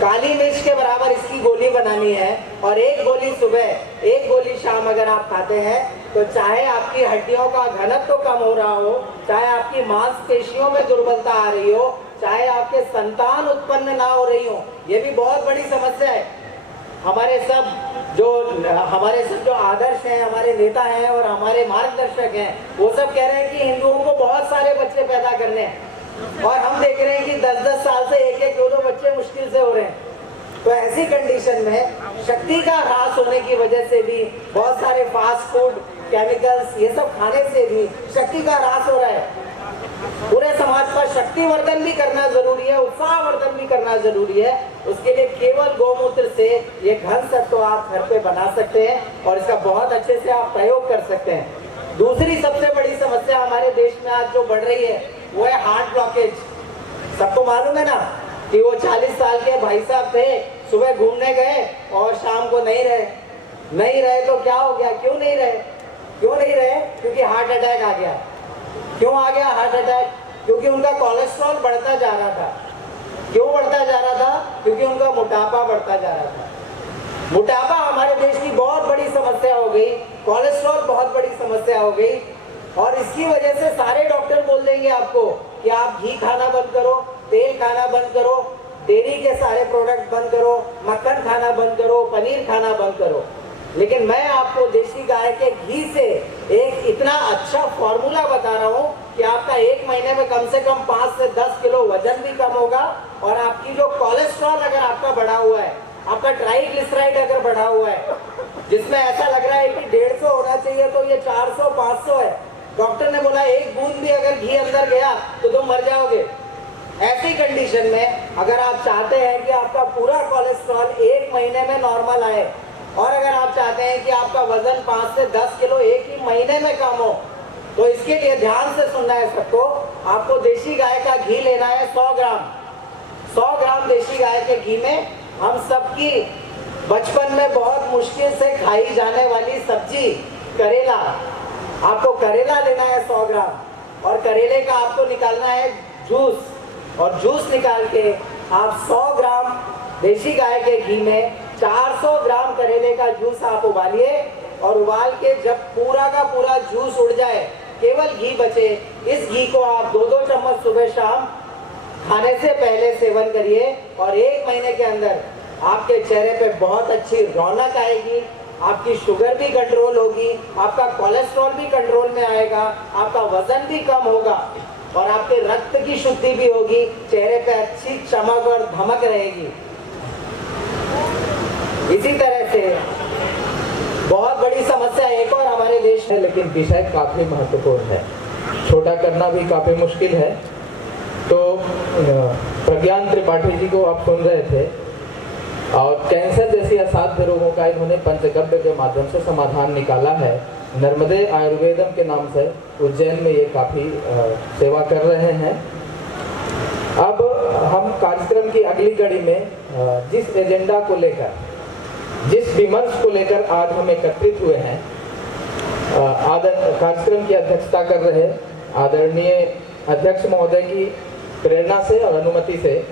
काली मिर्च के बराबर इसकी गोली बनानी है। और 1 गोली सुबह 1 गोली शाम अगर आप खाते हैं तो चाहे आपकी हड्डियों का घनत्व कम हो रहा हो, चाहे आपकी मांसपेशियों में दुर्बलता आ रही हो, चाहे आपके संतान उत्पन्न ना हो रही हो, ये भी बहुत बड़ी समस्या है। हमारे सब जो आदर्श हैं, हमारे नेता हैं और हमारे मार्गदर्शक हैं, वो सब कह रहे हैं कि हिंदुओं को बहुत सारे बच्चे पैदा करने हैं, और हम देख रहे हैं कि 10-10 साल से 1-1, 2-2 बच्चे मुश्किल से हो रहे हैं। तो ऐसी कंडीशन में शक्ति का ह्रास होने की वजह से भी बहुत सारे फास्ट फूड, केमिकल्स, ये सब खाने से भी शक्ति का ह्रास हो रहा है। पूरे समाज का शक्तिवर्धन भी करना जरूरी है, उत्साहवर्धन भी करना जरूरी है। उसके लिए केवल गोमूत्र से ये घन सत्व आप घर पे बना सकते हैं और इसका बहुत अच्छे से आप प्रयोग कर सकते हैं। दूसरी सबसे बड़ी समस्या हमारे देश में आज जो बढ़ रही है वो है हार्ट ब्लॉकेज। सबको मालूम है ना कि वो 40 साल के भाई साहब थे, सुबह घूमने गए और शाम को नहीं रहे तो क्या हो गया? क्यों नहीं रहे? क्योंकि हार्ट अटैक आ गया। क्यों आ गया हार्ट अटैक? क्योंकि उनका कोलेस्ट्रॉल बढ़ता जा रहा था। क्यों बढ़ता जा रहा था? क्योंकि उनका मोटापा बढ़ता जा रहा था। मोटापा हमारे देश की बहुत बड़ी समस्या हो गई, कोलेस्ट्रॉल बहुत बड़ी समस्या हो गई, और इसकी वजह से सारे डॉक्टर बोल देंगे आपको कि आप घी खाना बंद करो, तेल खाना बंद करो, डेयरी के सारे प्रोडक्ट बंद करो, मक्खन खाना बंद करो, पनीर खाना बंद करो। लेकिन मैं आपको देसी गाय के घी से एक इतना अच्छा फॉर्मूला बता रहा हूँ कि आपका 1 महीने में कम से कम 5 से 10 किलो वजन भी कम होगा, और आपकी जो कोलेस्ट्रॉल अगर आपका बढ़ा हुआ है, आपका ट्राइग्लिसराइड अगर बढ़ा हुआ है, जिसमें ऐसा लग रहा है कि 150 होना चाहिए तो ये 400-500 है। डॉक्टर ने बोला एक बूंद भी अगर घी अंदर गया तो तुम मर जाओगे। ऐसी कंडीशन में अगर आप चाहते हैं कि आपका पूरा कोलेस्ट्रॉल 1 महीने में नॉर्मल आए, और अगर आप चाहते हैं कि आपका वजन 5 से 10 किलो एक ही महीने में कम हो, तो इसके लिए ध्यान से सुनना है सबको। आपको देसी गाय का घी लेना है 100 ग्राम। 100 ग्राम देसी गाय के घी में हम सबकी बचपन में बहुत मुश्किल से खाई जाने वाली सब्जी करेला, आपको करेला लेना है 100 ग्राम, और करेले का आपको निकालना है जूस, और जूस निकाल के आप 100 ग्राम देसी गाय के घी में 400 ग्राम करेले का जूस आप उबालिए, और उबाल के जब पूरा का पूरा जूस उड़ जाए, केवल घी बचे, इस घी को आप 2-2 चम्मच सुबह शाम खाने से पहले सेवन करिए, और 1 महीने के अंदर आपके चेहरे पे बहुत अच्छी रौनक आएगी, आपकी शुगर भी कंट्रोल होगी, आपका कोलेस्ट्रॉल भी कंट्रोल में आएगा, आपका वजन भी कम होगा, और आपके रक्त की शुद्धि भी होगी, चेहरे पे अच्छी चमक और धमक रहेगी। इसी तरह से बहुत बड़ी समस्या एक और हमारे देश में, लेकिन विषय काफ़ी महत्वपूर्ण है, छोटा करना भी काफ़ी मुश्किल है। तो प्रज्ञान त्रिपाठी जी को आप सुन रहे थे, और कैंसर जैसी असाध्य रोगों का इन्होंने पंचगव्य के माध्यम से समाधान निकाला है। नर्मदे आयुर्वेदम के नाम से उज्जैन में ये काफ़ी सेवा कर रहे हैं। अब हम कार्यक्रम की अगली कड़ी में जिस एजेंडा को लेकर, जिस विमर्श को लेकर आज हम एकत्रित हुए हैं, कार्यक्रम की अध्यक्षता कर रहे आदरणीय अध्यक्ष महोदय की प्रेरणा से और अनुमति से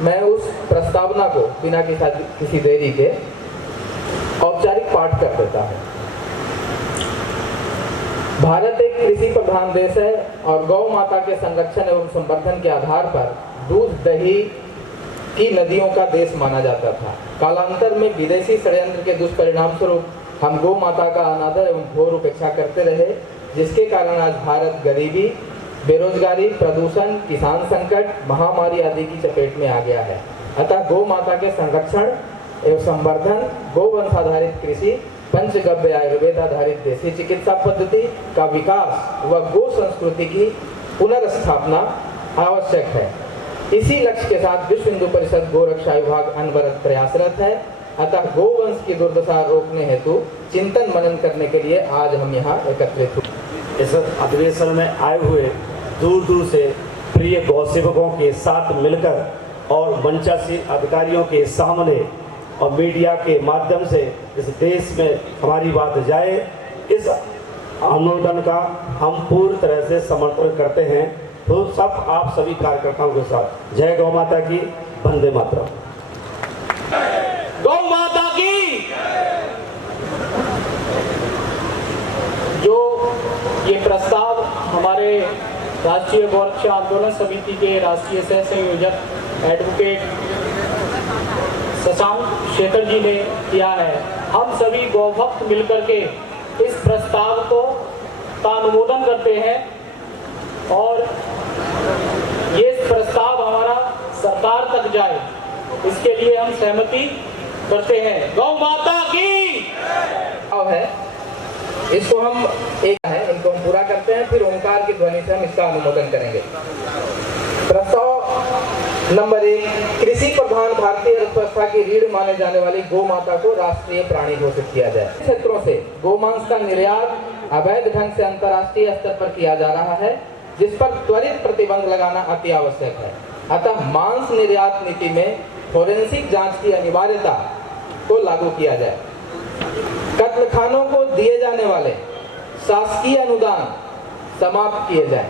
मैं उस प्रस्तावना को बिना किसी देरी के औपचारिक पाठ कर देता हूँ। भारत एक कृषि प्रधान देश है, और गौ माता के संरक्षण एवं संवर्धन के आधार पर दूध दही की नदियों का देश माना जाता था। कालांतर में विदेशी षड्यंत्र के दुष्परिणाम स्वरूप हम गौ माता का अनादर एवं घोर उपेक्षा करते रहे, जिसके कारण आज भारत गरीबी, बेरोजगारी, प्रदूषण, किसान संकट, महामारी आदि की चपेट में आ गया है। अतः गौ माता के संरक्षण एवं संवर्धन, गोवंश आधारित कृषि, पंचगव्य आयुर्वेद आधारित देसी चिकित्सा पद्धति का विकास व गो संस्कृति की पुनर्स्थापना आवश्यक है। इसी लक्ष्य के साथ विश्व हिंदू परिषद गो रक्षा विभाग अनवरत प्रयासरत है। अतः गोवंश की दुर्दशा रोकने हेतु चिंतन मनन करने के लिए आज हम यहाँ एकत्रित हुए। इस अधिवेशन में आए हुए दूर दूर से प्रिय गौ सेवकों के साथ मिलकर और मंचासी अधिकारियों के सामने और मीडिया के माध्यम से इस देश में हमारी बात जाए, इस आंदोलन का हम पूरी तरह से समर्थन करते हैं। तो सब आप सभी कार्यकर्ताओं के साथ जय गौ माता की, वंदे मातरम। गौ माता की। जो ये प्रस्ताव हमारे राष्ट्रीय गौ रक्षा आंदोलन समिति के राष्ट्रीय सह संयोजक एडवोकेट शशांक शेखर जी ने किया है, हम सभी गौ भक्त मिलकर के इस प्रस्ताव का अनुमोदन करते हैं, और ये प्रस्ताव हमारा सरकार तक जाए इसके लिए हम सहमति करते हैं। गौ माता की है, इसको हम इनको हम पूरा करते हैं, फिर ओंकार की ध्वनि से हम इसका अनुमोदन करेंगे। प्रस्ताव नंबर 1, कृषि प्रधान भारतीय अर्थव्यवस्था की रीढ़ माने जाने वाली गौ माता को राष्ट्रीय प्राणी घोषित किया जाए। क्षेत्रों से गोमांस का निर्यात अवैध ढंग से अंतर्राष्ट्रीय स्तर पर किया जा रहा है, जिस पर त्वरित प्रतिबंध लगाना अति आवश्यक है। अतः मांस निर्यात नीति में फोरेंसिक जांच की अनिवार्यता को लागू किया जाए। कत्लखानों को दिए जाने वाले शासकीय अनुदान समाप्त किए जाएं।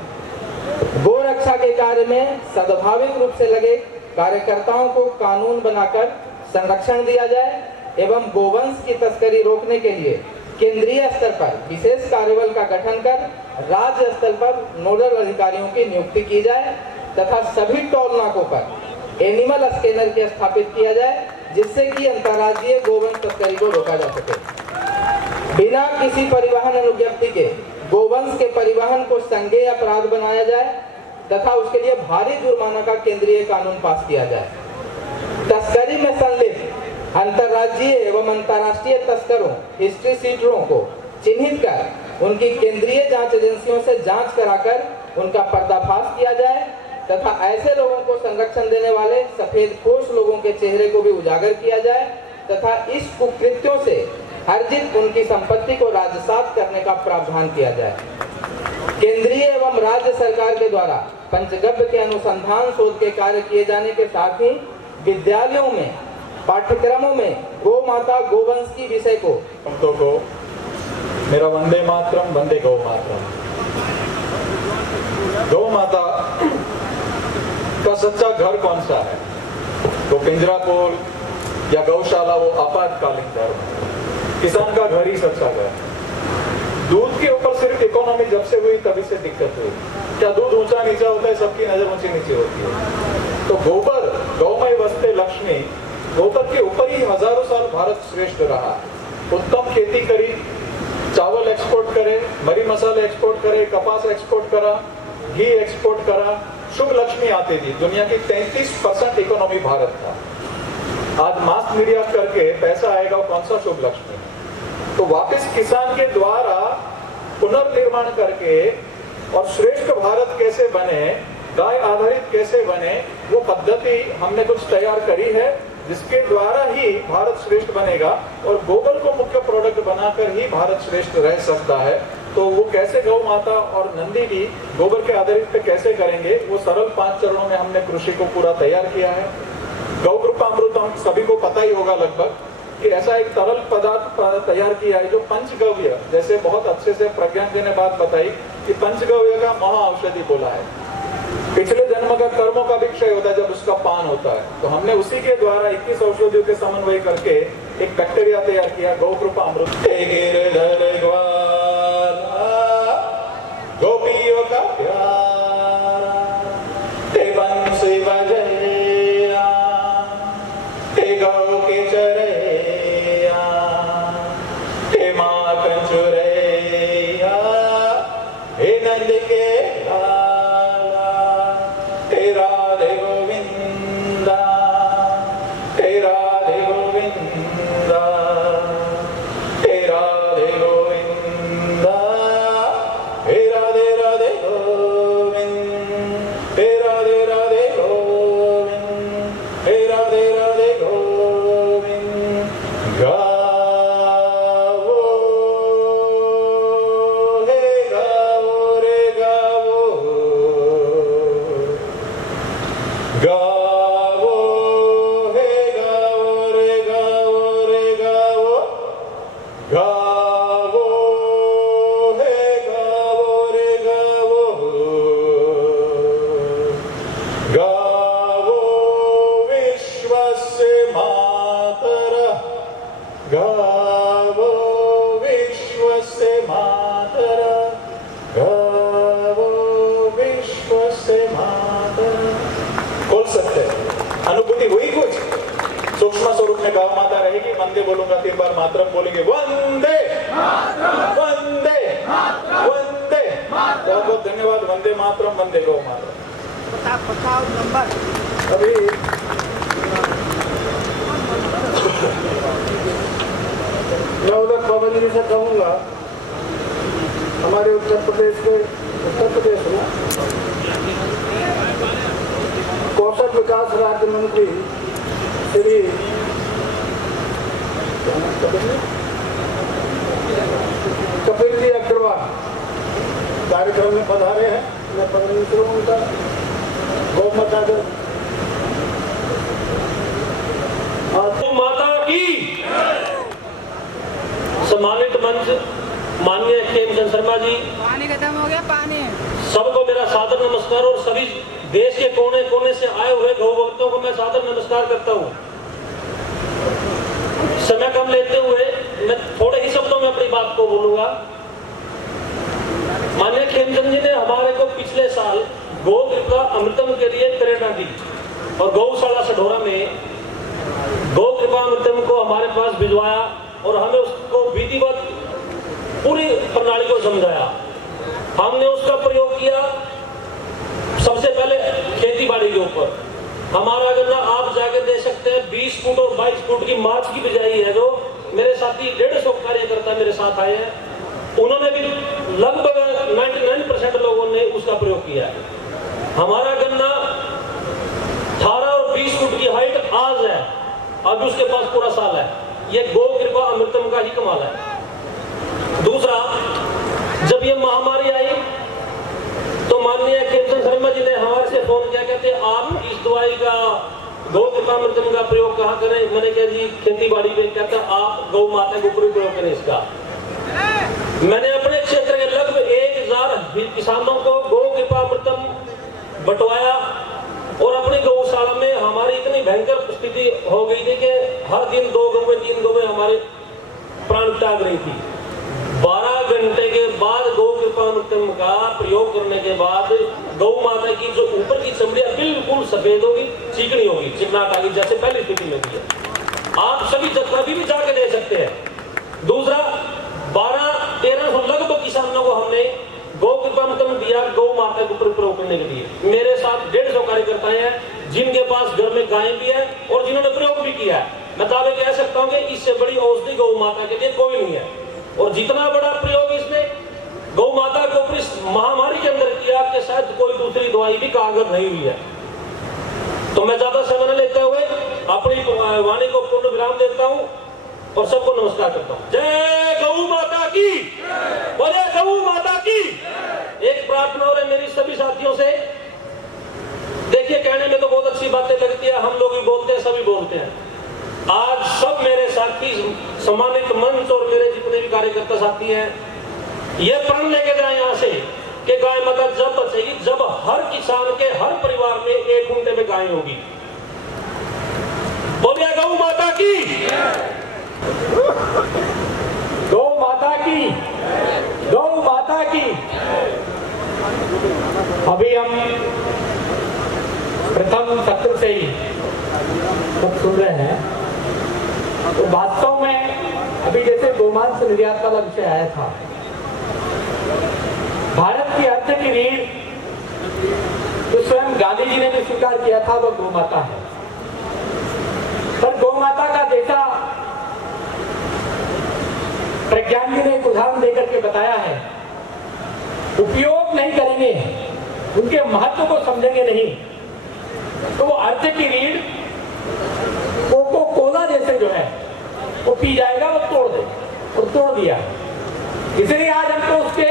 कार्य में सद्भाविक रूप से लगे कार्यकर्ताओं को कानून बनाकर संरक्षण दिया जाए एवं गोवंश की तस्करी रोकने के लिए केंद्रीय स्तर पर विशेष कार्यबल का गठन कर राज्य स्तर पर नोडल अधिकारियों की नियुक्ति की जाए तथा सभी टोल नाकों पर एनिमल स्कैनर के स्थापित किया जाए जिससे कि अंतर्राज्यीय गोवंश तस्करी को रोका जा सके। बिना किसी परिवहन अनुज्ञप्ति के गोवंश के परिवहन को संज्ञेय अपराध बनाया जाए तथा उसके लिए भारी जुर्माना का केंद्रीय कानून पास किया जाए। तस्करी में संलिप्त अंतर्राज्यीय एवं अंतर्राष्ट्रीय तस्करों हिस्ट्री सीटरों को चिन्हित कर उनकी केंद्रीय जांच एजेंसियों से जांच कराकर उनका पर्दाफाश किया जाए तथा ऐसे लोगों को संरक्षण देने वाले सफेदपोश लोगों के चेहरे को भी उजागर किया जाए तथा इस कुकृत्यों से अर्जित उनकी संपत्ति को राजसात करने का प्रावधान किया जाए। केंद्रीय एवं राज्य सरकार के द्वारा पंचगव्य के अनुसंधान शोध के कार्य किए जाने के साथ ही विद्यालयों में पाठ्यक्रमों में गौ माता गोवंश की विषय को मेरा वंदे मातरम, वंदे गौ मातरम। गौ माता का सच्चा घर कौन सा है? तो पिंजरापोल या गौशाला वो आपातकालीन घर, किसान का घर ही सच्चा घर। दूध के ऊपर सिर्फ इकोनॉमी जब से हुई तभी से दिक्कत हुई। क्या दूध ऊंचा नीचा होता है? सबकी नजर ऊंची नीची होती है। तो गोबर, गौमय वस्ते लक्ष्मी, गोबर के ऊपर ही हजारों साल भारत श्रेष्ठ रहा। उत्तम खेती करी, चावल एक्सपोर्ट करे, मरी मसाले एक्सपोर्ट करे, कपास एक्सपोर्ट करा, घी एक्सपोर्ट करा, शुभ लक्ष्मी आती थी। दुनिया की 33% इकोनॉमी भारत था। आज मांस निर्यात करके पैसा आएगा, कौन सा शुभ लक्ष्मी? तो वापस किसान के द्वारा पुनर्निर्माण करके और श्रेष्ठ भारत कैसे बने, गाय आधारित कैसे बने, वो पद्धति हमने कुछ तैयार करी है जिसके द्वारा ही भारत श्रेष्ठ बनेगा। और गोबर को मुख्य प्रोडक्ट बनाकर ही भारत श्रेष्ठ रह सकता है। तो वो कैसे गौ माता और नंदी भी गोबर के आधारित पे कैसे करेंगे, वो सरल 5 चरणों में हमने कृषि को पूरा तैयार किया है। गौ कृपामृतम सभी को पता ही होगा लगभग कि ऐसा एक तरल पदार्थ तैयार किया है जो पंचगव्य, जैसे बहुत अच्छे से प्रज्ञान जी ने बात बताई कि पंचगव्य का महा औषधि बोला है। पिछले जन्म का कर्मों का भी क्षय होता है जब उसका पान होता है। तो हमने उसी के द्वारा 21 औषधियों के समन्वय करके एक बैक्टीरिया तैयार किया, गौ कृपामृत। गोपियों का प्यारा ते बंसी बजैया, ते गौ के चरैया, ते माखन चुरैया, हे नंद के लाला, हे राधे गोविंदा, हे राधे गोविंदा, हे राधे गोविंदा, हे राधे राधे गोविंद, हे राधे राधे गोविंद, हे राधे राधे गोविंद। गावो हे गावो रे गावो, गावो हे गावो रे गावो रे गावो, गावो हे गावो रे गावो, गावो विश्वस्य मातरः, गावो विश्वस्य मातरः, गावो विश्वस्य मातरः। बोल सकते हैं? अनुभूति हुई कुछ? सूक्ष्म स्वरूप में गौ माता रहेगी। वंदे बोलूंगा 3 बार, मातरम बोलेंगे वंदे वंदे वंदे। बहुत बहुत धन्यवाद। वंदे मातरम, वंदे गौ मातरम। अभी मैं उधर पवन जी से कहूँगा, हमारे उत्तर प्रदेश में कौशल विकास राज्य मंत्री श्री कपिल जी अग्रवाल कार्यक्रम में पधारे हैं। मैं पवन जी उनका गौ माता की सम्मानित मंच माननीय खेमचंद शर्मा जी, पानी खत्म हो गया, पानी। सबको मेरा सादर नमस्कार और सभी देश के कोने कोने से आए हुए गौ भक्तों को मैं सादर नमस्कार करता हूँ। समय कम लेते हुए मैं थोड़े ही शब्दों में अपनी बात को बोलूंगा। माननीय खेमचंद जी ने हमारे को पिछले साल गौ कृपा अमृतम के लिए प्रेरणा दी और गौशाला सढौरा में गौ कृपा अमृतम को हमारे पास भिजवाया और हमें उसको विधिवत पूरी प्रणाली को समझाया। हमने उसका प्रयोग किया सबसे पहले खेती बाड़ी के ऊपर। हमारा गन्ना आप जाके दे सकते हैं 20 फुट और 22 फुट की मार्च की बिजाई है। जो मेरे साथी 150 कार्यकर्ता मेरे साथ आए हैं, उन्होंने भी लगभग 99% लोगों ने उसका प्रयोग किया है। हमारा गन्ना 18 और 20 फुट की हाइट आज है, अभी उसके पास पूरा साल है। ये गौ कृपा अमृतम का ही कमाल है। दूसरा, जब ये महामारी आई तो माननीय खेमचंद शर्मा जी ने हमारे से फोन किया, कहते आप इस दवाई का गौ कृपा अमृतम का प्रयोग कहाँ करें। मैंने कहा जी खेती बाड़ी में। कहता आप गौ माता के ऊपर प्रयोग करें इसका। मैंने अपने क्षेत्र के लगभग 1000 किसानों को गौ कृपा अमृतम बंटवाया और अपनी गौशाला में हमारी इतनी भयंकर स्थिति हो गई थी कि हर दिन 2 गौएं 3 गौएं हमारे प्राण त्याग रही थी। 12 घंटे के बाद गौ कृपा अमृतम का प्रयोग करने के बाद गौ माता की जो ऊपर की चमड़ियां बिल्कुल सफेद होगी, चिकनी होगी, चिकनाहट आ गई जैसे पहली स्थिति में थी। आप सभी जत्था भी जाके दे सकते हैं। दूसरा, 1200-1300 लगभग किसानों को हमने गौ कृपा अमृतम दिया गौ माता के ऊपर प्रयोग करने के लिए। मेरे साथ 150 कार्यकर्ता हैं जिनके पास घर में गाय भी है और जिन्होंने प्रयोग भी किया है। मैं दावे कह सकता हूँ कि इससे बड़ी औषधि गौ माता के लिए कोई नहीं है। और जितना बड़ा प्रयोग इसने गौ माता के ऊपर इस महामारी के अंदर किया कि शायद कोई दूसरी दवाई भी कारगर नहीं हुई है। तो मैं ज्यादा समय न लेते हुए अपनी वाणी को पूर्ण विराम देता हूँ और सबको नमस्कार करता हूँ। जय गौ माता की, बोले गौ माता की। एक प्रार्थना हो रही है मेरी सभी साथियों से। देखिए, कहने में तो बहुत अच्छी बातें लगती है, हम लोग भी बोलते हैं, सभी बोलते हैं। आज सब मेरे साथी सम्मानित मंच और मेरे जितने भी कार्यकर्ता साथी हैं, ये प्रण लेके जाए यहाँ से कि गाय माता जब बचेगी जब हर किसान के हर परिवार में 1 घंटे में गाय होगी। बोलिए गौ माता की, गौ माता की, गौ माता की। अभी हम प्रथम सत्र से ही सब सुन रहे हैं। तो वास्तव में अभी जैसे गोमांस निर्यात वाला विषय आया था, भारत की अर्थ की रीढ़ तो स्वयं गांधी जी ने भी स्वीकार किया था, वह गौ माता है। पर गौ माता का जैसा प्रज्ञान जी ने एक उदाहरण देकर के बताया है, उपयोग नहीं करेंगे, उनके महत्व को समझेंगे नहीं, तो वो अर्थ की रीढ़ कोको कोला जैसे जो है वो पी जाएगा, वो तोड़ दे और तोड़ दिया। इसलिए आज हमको उसके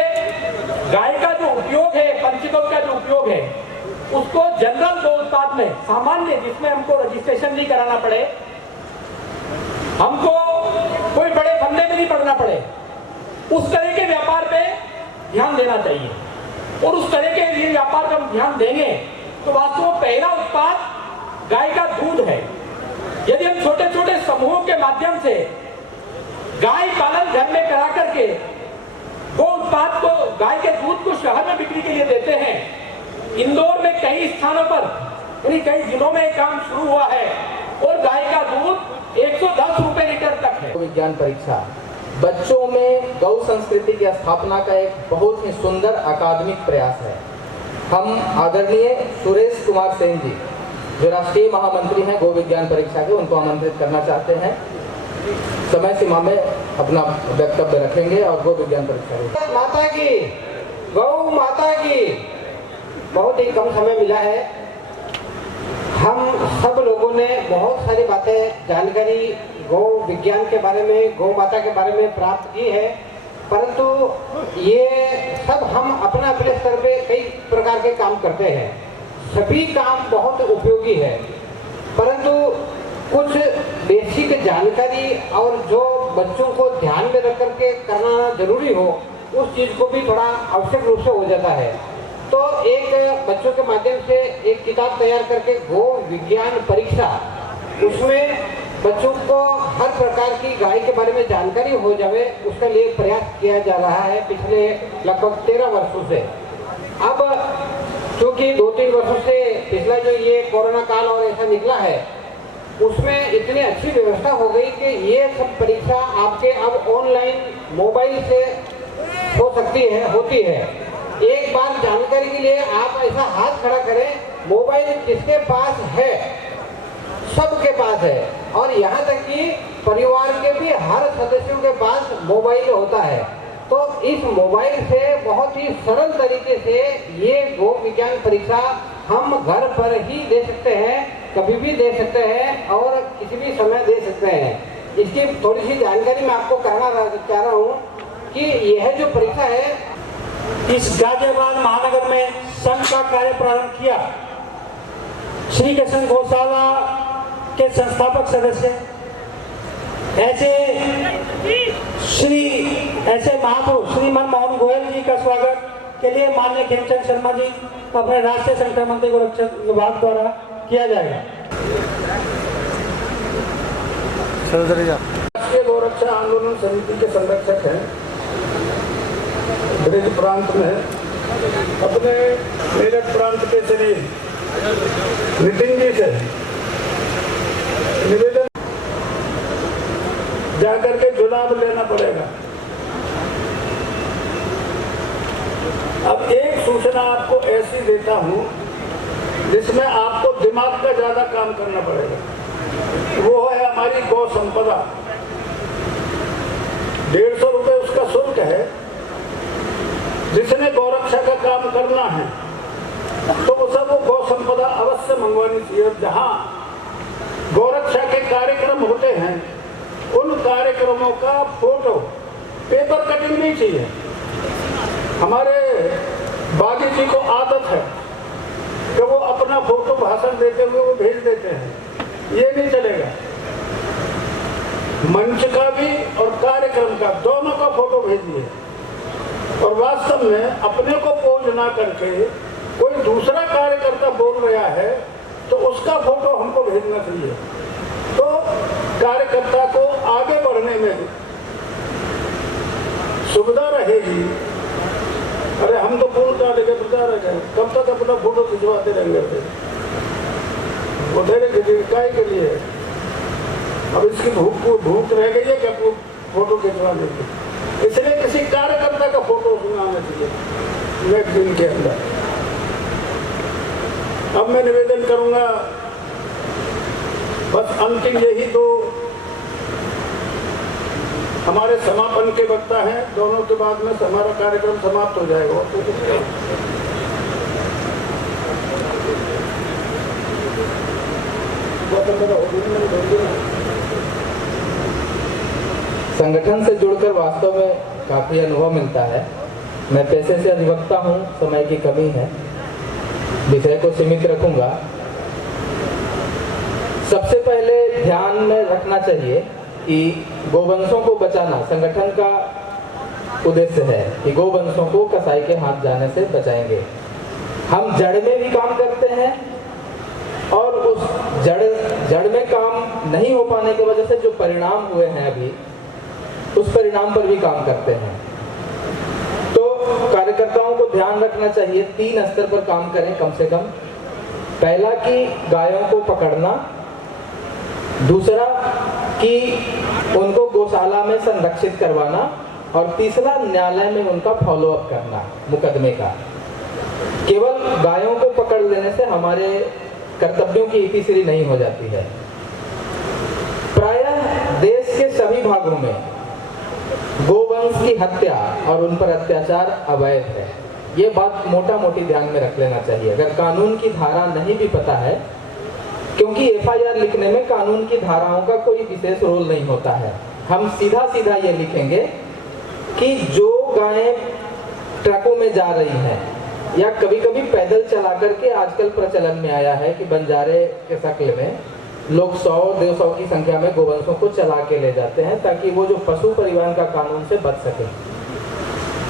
गाय का जो उपयोग है, पंचगव्य का जो उपयोग है, उसको जनरल गौ उत्पाद में सामान्य, जिसमें हमको रजिस्ट्रेशन नहीं कराना पड़े, हमको कोई बड़े फंदे में नहीं पड़ना पड़े, उस तरह के व्यापार पे ध्यान देना चाहिए। और उस तरह के लिए व्यापार का हम ध्यान देंगे तो वास्तव में पहला उत्पाद गाय का दूध है। यदि हम छोटे छोटे समूहों के माध्यम से गाय पालन घर में करा करके वो उत्पाद को, गाय के दूध को शहर में बिक्री के लिए देते हैं। इंदौर में कई स्थानों पर, यानी कई जिलों में काम शुरू हुआ है और गाय का दूध 110 रुपए लीटर तक है। विज्ञान परीक्षा बच्चों में गौ संस्कृति की स्थापना का एक बहुत ही सुंदर अकादमिक प्रयास है। हम आदरणीय सुरेश कुमार सेन जी, जो राष्ट्रीय महामंत्री हैं गौ विज्ञान परीक्षा के, उनको आमंत्रित करना चाहते हैं। समय सीमा में अपना वक्तव्य रखेंगे और गौ विज्ञान परीक्षा माता की, गौ माता की। बहुत ही कम समय मिला है, हम सब लोगों ने बहुत सारी बातें, जानकारी गौ विज्ञान के बारे में, गौ माता के बारे में प्राप्त की है, परंतु ये सब हम अपने अपने स्तर पे कई प्रकार के काम करते हैं। सभी काम बहुत उपयोगी है, परंतु कुछ बेसिक जानकारी और जो बच्चों को ध्यान में रख करके करना जरूरी हो, उस चीज़ को भी थोड़ा आवश्यक रूप से हो जाता है। तो एक बच्चों के माध्यम से एक किताब तैयार करके गो विज्ञान परीक्षा, उसमें बच्चों को हर प्रकार की गाय के बारे में जानकारी हो जाए, उसके लिए प्रयास किया जा रहा है पिछले लगभग 13 वर्षों से। अब क्योंकि 2-3 वर्षों से पिछला जो ये कोरोना काल और ऐसा निकला है, उसमें इतनी अच्छी व्यवस्था हो गई कि ये सब परीक्षा आपके अब ऑनलाइन मोबाइल से हो सकती है, होती है। एक बार जानकारी के लिए आप ऐसा हाथ खड़ा करें, मोबाइल किसके पास है? सबके पास है, और यहाँ तक कि परिवार के भी हर सदस्यों के पास मोबाइल होता है। तो इस मोबाइल से बहुत ही सरल तरीके से ये गो विज्ञान परीक्षा हम घर पर ही दे सकते हैं, कभी भी दे सकते हैं और किसी भी समय दे सकते हैं। इसकी थोड़ी सी जानकारी मैं आपको कहना चाह रहा हूँ कि यह जो परीक्षा है, इस गाजियाबाद महानगर में संघ का कार्य प्रारंभ किया। श्री कृष्ण गौशाला के संस्थापक सदस्य ऐसे महापुरुष श्री मनमोहन गोयल जी का स्वागत के लिए माननीय खेमचंद शर्मा जी अपने राष्ट्रीय संगठन मंत्री गोरक्षक विभाग द्वारा किया जाएगा। राष्ट्रीय गौरक्षा आंदोलन समिति के संरक्षक हैं ब्रज प्रांत में। अपने मेरठ प्रांत के श्री नितिन जी से निवेदन जाकर के चुनाव लेना पड़ेगा। अब एक सूचना आपको ऐसी देता हूं जिसमें आपको दिमाग का ज्यादा काम करना पड़ेगा। वो है हमारी गौ संपदा। 150 रुपए उसका शुल्क है। जिसने गौरक्षा का काम करना है तो वो सब वो गौ संपदा अवश्य मंगवानी चाहिए। जहां गौरक्षा के कार्यक्रम होते हैं उन कार्यक्रमों का फोटो पेपर कटिंग नहीं चाहिए। हमारे बागी जी को आदत है कि वो अपना फोटो भाषण देते हुए वो भेज देते हैं, ये नहीं चलेगा। मंच का भी और कार्यक्रम का दोनों का फोटो भेजिए। और वास्तव में अपने को पोज ना करके कोई दूसरा कार्यकर्ता बोल रहा है तो उसका फोटो हमको भेजना चाहिए, तो कार्यकर्ता को आगे बढ़ने में सुविधा रहेगी। अरे हम तो पूर्ण काले के प्रचारक हैं, कब तक अपना फोटो खिंचवाते रहेंगे? वो धैर्य काय के लिए अब इसकी भूख रह गई है कि फोटो खिंचवाने की, इसलिए किसी कार्यकर्ता का फोटो उसमें आना चाहिए मैगजीन के अंदर। अब मैं निवेदन करूंगा, बस अंतिम यही दो हमारे समापन के वक्ता हैं, दोनों के बाद में हमारा कार्यक्रम समाप्त हो जाएगा। संगठन से जुड़कर वास्तव में काफी अनुभव मिलता है। मैं पेशे से अधिवक्ता हूँ, समय की कमी है, विषय को सीमित रखूंगा। सबसे पहले ध्यान में रखना चाहिए कि गोवंशों को बचाना संगठन का उद्देश्य है कि गोवंशों को कसाई के हाथ जाने से बचाएंगे। हम जड़ में भी काम करते हैं और उस जड़ में काम नहीं हो पाने की वजह से जो परिणाम हुए हैं अभी, उस परिणाम पर भी काम करते हैं। तो कार्यकर्ताओं को ध्यान रखना चाहिए, 3 स्तर पर काम करें कम से कम। पहला कि गायों को पकड़ना, दूसरा कि उनको गौशाला में संरक्षित करवाना, और तीसरा न्यायालय में उनका फॉलोअप करना मुकदमे का। केवल गायों को पकड़ लेने से हमारे कर्तव्यों की इतिश्री नहीं हो जाती है। प्रायः देश के सभी भागों में गोवंश की हत्या और उन पर अत्याचार अवैध है। ये बात मोटा मोटी ध्यान में रख लेना चाहिए। अगर कानून की धारा नहीं भी पता है, क्योंकि एफआईआर लिखने में कानून की धाराओं का कोई विशेष रोल नहीं होता है, हम सीधा सीधा ये लिखेंगे कि जो गायें ट्रकों में जा रही हैं या कभी कभी पैदल चला करके, आजकल प्रचलन में आया है कि बंजारे के शक्ल में लोग 100-200 की संख्या में गोवंशों को चला के ले जाते हैं ताकि वो जो पशु परिवहन का कानून से बच सके।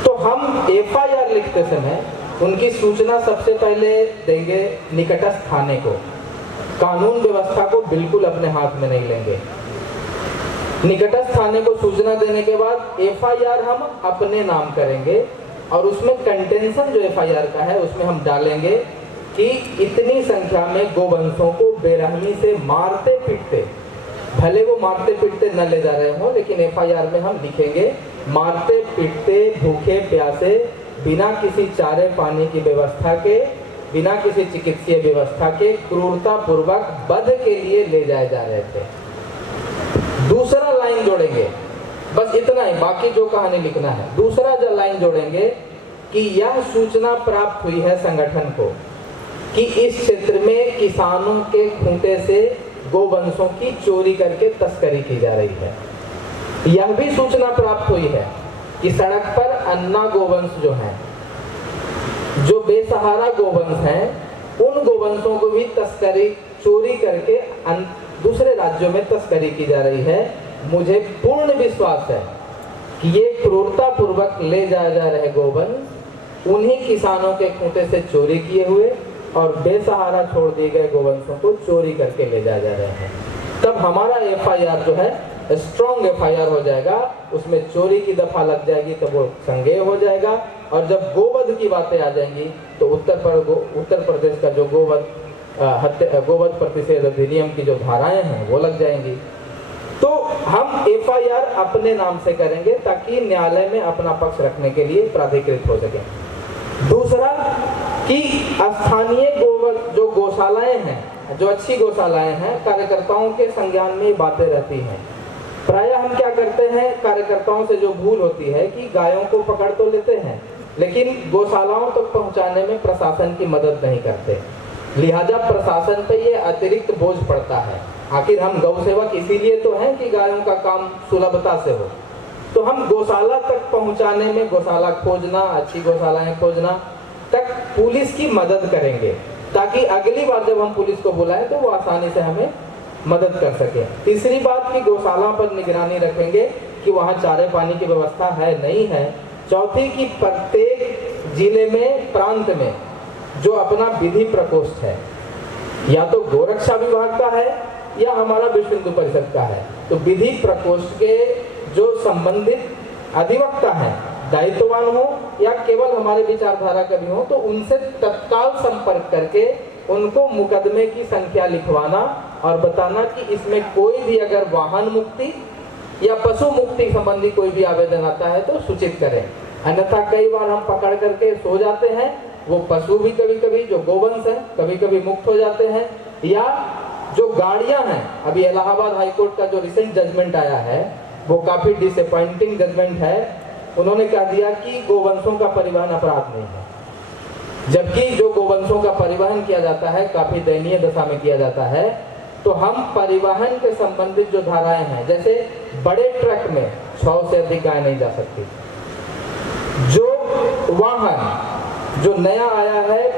तो हम एफआईआर लिखते समय उनकी सूचना सबसे पहले देंगे निकटस्थ थाने को। कानून व्यवस्था को बिल्कुल अपने हाथ में नहीं लेंगे। निकटस्थ थाने को सूचना देने के बाद एफआईआर हम अपने नाम करेंगे और उसमें कंटेंशन जो एफआईआर का है उसमें हम डालेंगे कि इतनी संख्या में गोवंशों को बेरहमी से मारते पीटते, भले वो मारते पीटते न ले जा रहे हों, लेकिन एफआईआर में हम लिखेंगे मारते पीटते भूखे प्यासे बिना किसी चारे पानी की व्यवस्था के, बिना किसी चिकित्सीय व्यवस्था के क्रूरता पूर्वक वध के लिए ले जाए जा रहे थे। दूसरा लाइन जोड़ेंगे, बस इतना ही, बाकी जो कहानी लिखना है। दूसरा जो लाइन जोड़ेंगे कि यह सूचना प्राप्त हुई है संगठन को कि इस क्षेत्र में किसानों के खूंटे से गोवंशों की चोरी करके तस्करी की जा रही है। यह भी सूचना प्राप्त हुई है कि सड़क पर अन्ना गोवंश जो हैं, जो बेसहारा गोवंश हैं, उन गोवंशों को भी तस्करी, चोरी करके दूसरे राज्यों में तस्करी की जा रही है। मुझे पूर्ण विश्वास है कि ये क्रूरता पूर्वक ले जाए जा रहे गोवंश उन्हीं किसानों के खूंटे से चोरी किए हुए और बेसहारा छोड़ दिए गए गोवंशों को चोरी करके ले जाए जा रहे हैं। तब हमारा एफआईआर जो है स्ट्रॉन्ग एफआईआर हो जाएगा, उसमें चोरी की दफा लग जाएगी तो वो संज्ञेय हो जाएगा। और जब गोवध की बातें आ जाएंगी तो उत्तर प्रदेश का जो गोवध प्रतिषेध अधिनियम की जो धाराएं हैं वो लग जाएंगी। तो हम एफआईआर अपने नाम से करेंगे ताकि न्यायालय में अपना पक्ष रखने के लिए प्राधिकृत हो सके। दूसरा कि स्थानीय जो गौशालाएं हैं, जो अच्छी गौशालाएं हैं, कार्यकर्ताओं के संज्ञान में ये बातें रहती हैं। प्रायः हम क्या करते हैं, कार्यकर्ताओं से जो भूल होती है कि गायों को पकड़ तो लेते हैं लेकिन गौशालाओं तक पहुंचाने में प्रशासन की मदद नहीं करते, लिहाजा प्रशासन पे ये अतिरिक्त बोझ पड़ता है। आखिर हम गौ सेवक इसीलिए तो हैं कि गायों का काम सुलभता से हो। तो हम गौशाला तक पहुंचाने में, गौशाला खोजना, अच्छी गौशालाएं खोजना तक पुलिस की मदद करेंगे ताकि अगली बार जब हम पुलिस को बुलाएं तो वो आसानी से हमें मदद कर सके। तीसरी बात कि गौशाला पर निगरानी रखेंगे कि वहाँ चारे पानी की व्यवस्था है नहीं है। चौथी कि प्रत्येक जिले में, प्रांत में जो अपना विधि प्रकोष्ठ है, या तो गोरक्षा विभाग का है या हमारा विश्व हिंदू परिषद का है, तो विधि प्रकोष्ठ के जो संबंधित अधिवक्ता हैं, दायित्ववान हो या केवल हमारे विचारधारा के भी हो, तो उनसे तत्काल संपर्क करके उनको मुकदमे की संख्या लिखवाना और बताना कि इसमें कोई भी अगर वाहन मुक्ति या पशु मुक्ति संबंधी कोई भी आवेदन आता है तो सूचित करें। अन्यथा कई बार हम पकड़ करके सो जाते हैं, वो पशु भी कभी कभी जो गोवंश है कभी कभी मुक्त हो जाते हैं, या जो गाड़ियां हैं, अभी इलाहाबाद हाईकोर्ट का जो रिसेंट जजमेंट आया है वो काफी डिसअपॉइंटिंग जजमेंट है। उन्होंने कह दिया कि गोवंशों का परिवहन अपराध नहीं है, जबकि जो गोवंशों का परिवहन किया जाता है काफी दयनीय दशा में किया जाता है। तो हम परिवहन के संबंधित जो धाराएं हैं, जैसे बड़े ट्रक में 6 से अधिक गाय नहीं जा सकती, जो वाहन जो नया आया है,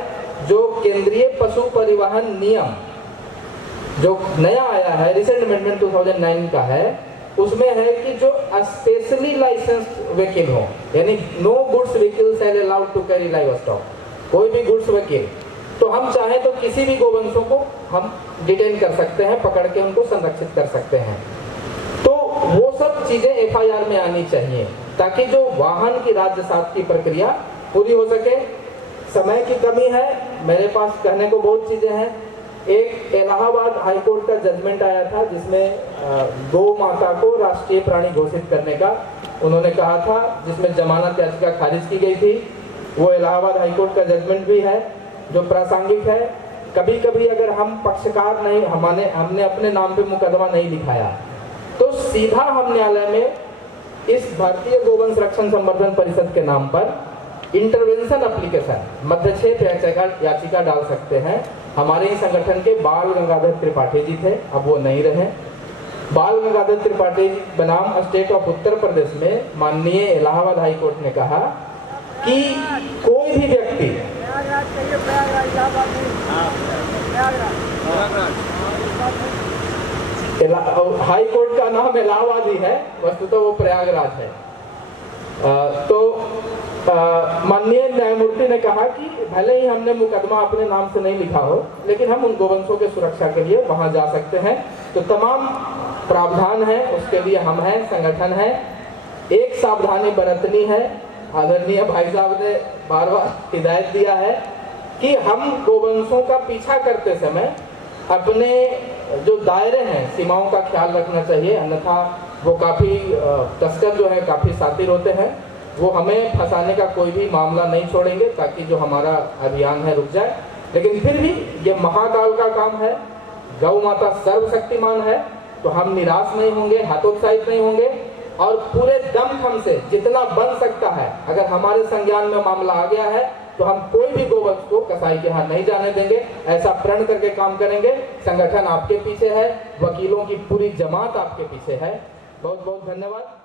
जो केंद्रीय पशु परिवहन नियम जो नया आया है, रिसेंट अमेंडमेंट 2009 का है, उसमें है कि जो स्पेशली लाइसेंस्ड व्हीकल हो, यानी no goods vehicles are allowed to carry livestock, कोई भी गुड्स व्हीकल, तो हम चाहें तो किसी भी गोवंशों को हम डिटेन कर सकते हैं, पकड़ के उनको संरक्षित कर सकते हैं। तो वो सब चीजें एफआईआर में आनी चाहिए ताकि जो वाहन की राज्य सात की प्रक्रिया पूरी हो सके। समय की कमी है, मेरे पास कहने को बहुत चीजें हैं। एक इलाहाबाद हाईकोर्ट का जजमेंट आया था जिसमें गौ माता को राष्ट्रीय प्राणी घोषित करने का उन्होंने कहा था, जिसमें जमानत याचिका खारिज की गई थी। वो इलाहाबाद हाईकोर्ट का जजमेंट भी है जो प्रासंगिक है। कभी कभी अगर हम पक्षकार नहीं, हमने अपने नाम पे मुकदमा नहीं लिखाया तो सीधा हम न्यायालय में इस भारतीय गोवंश रक्षण संवर्धन परिषद के नाम पर इंटरवेंशन एप्लीकेशन, मध्यक्षेप याचिका डाल सकते हैं। हमारे ही संगठन के बाल गंगाधर त्रिपाठी जी थे, अब वो नहीं रहे। बाल गंगाधर त्रिपाठी बनाम स्टेट ऑफ उत्तर प्रदेश में माननीय इलाहाबाद हाई कोर्ट ने कहा कि कोई भी व्यक्ति हाई कोर्ट का नाम इलाहाबाद ही है, वस्तुतः वो प्रयागराज है। माननीय न्यायमूर्ति ने कहा कि भले ही हमने मुकदमा अपने नाम से नहीं लिखा हो, लेकिन हम उन गोवंशों के सुरक्षा के लिए वहां जा सकते हैं। तो तमाम प्रावधान है, उसके लिए हम हैं, संगठन है। एक सावधानी बरतनी है, आदरणीय भाई साहब ने बार बार हिदायत दिया है कि हम गोवंशों का पीछा करते समय अपने जो दायरे हैं, सीमाओं का ख्याल रखना चाहिए, अन्यथा वो काफ़ी तस्कर जो है काफ़ी शातिर होते हैं, वो हमें फंसाने का कोई भी मामला नहीं छोड़ेंगे ताकि जो हमारा अभियान है रुक जाए। लेकिन फिर भी ये महाकाल का काम है, गौ माता सर्वशक्तिमान है, तो हम निराश नहीं होंगे, हतोत्साहित नहीं होंगे और पूरे दमखम से जितना बन सकता है, अगर हमारे संज्ञान में मामला आ गया है तो हम कोई भी गोवंश को कसाई के हाथ नहीं जाने देंगे। ऐसा प्रण करके काम करेंगे। संगठन आपके पीछे है, वकीलों की पूरी जमात आपके पीछे है। बहुत बहुत धन्यवाद।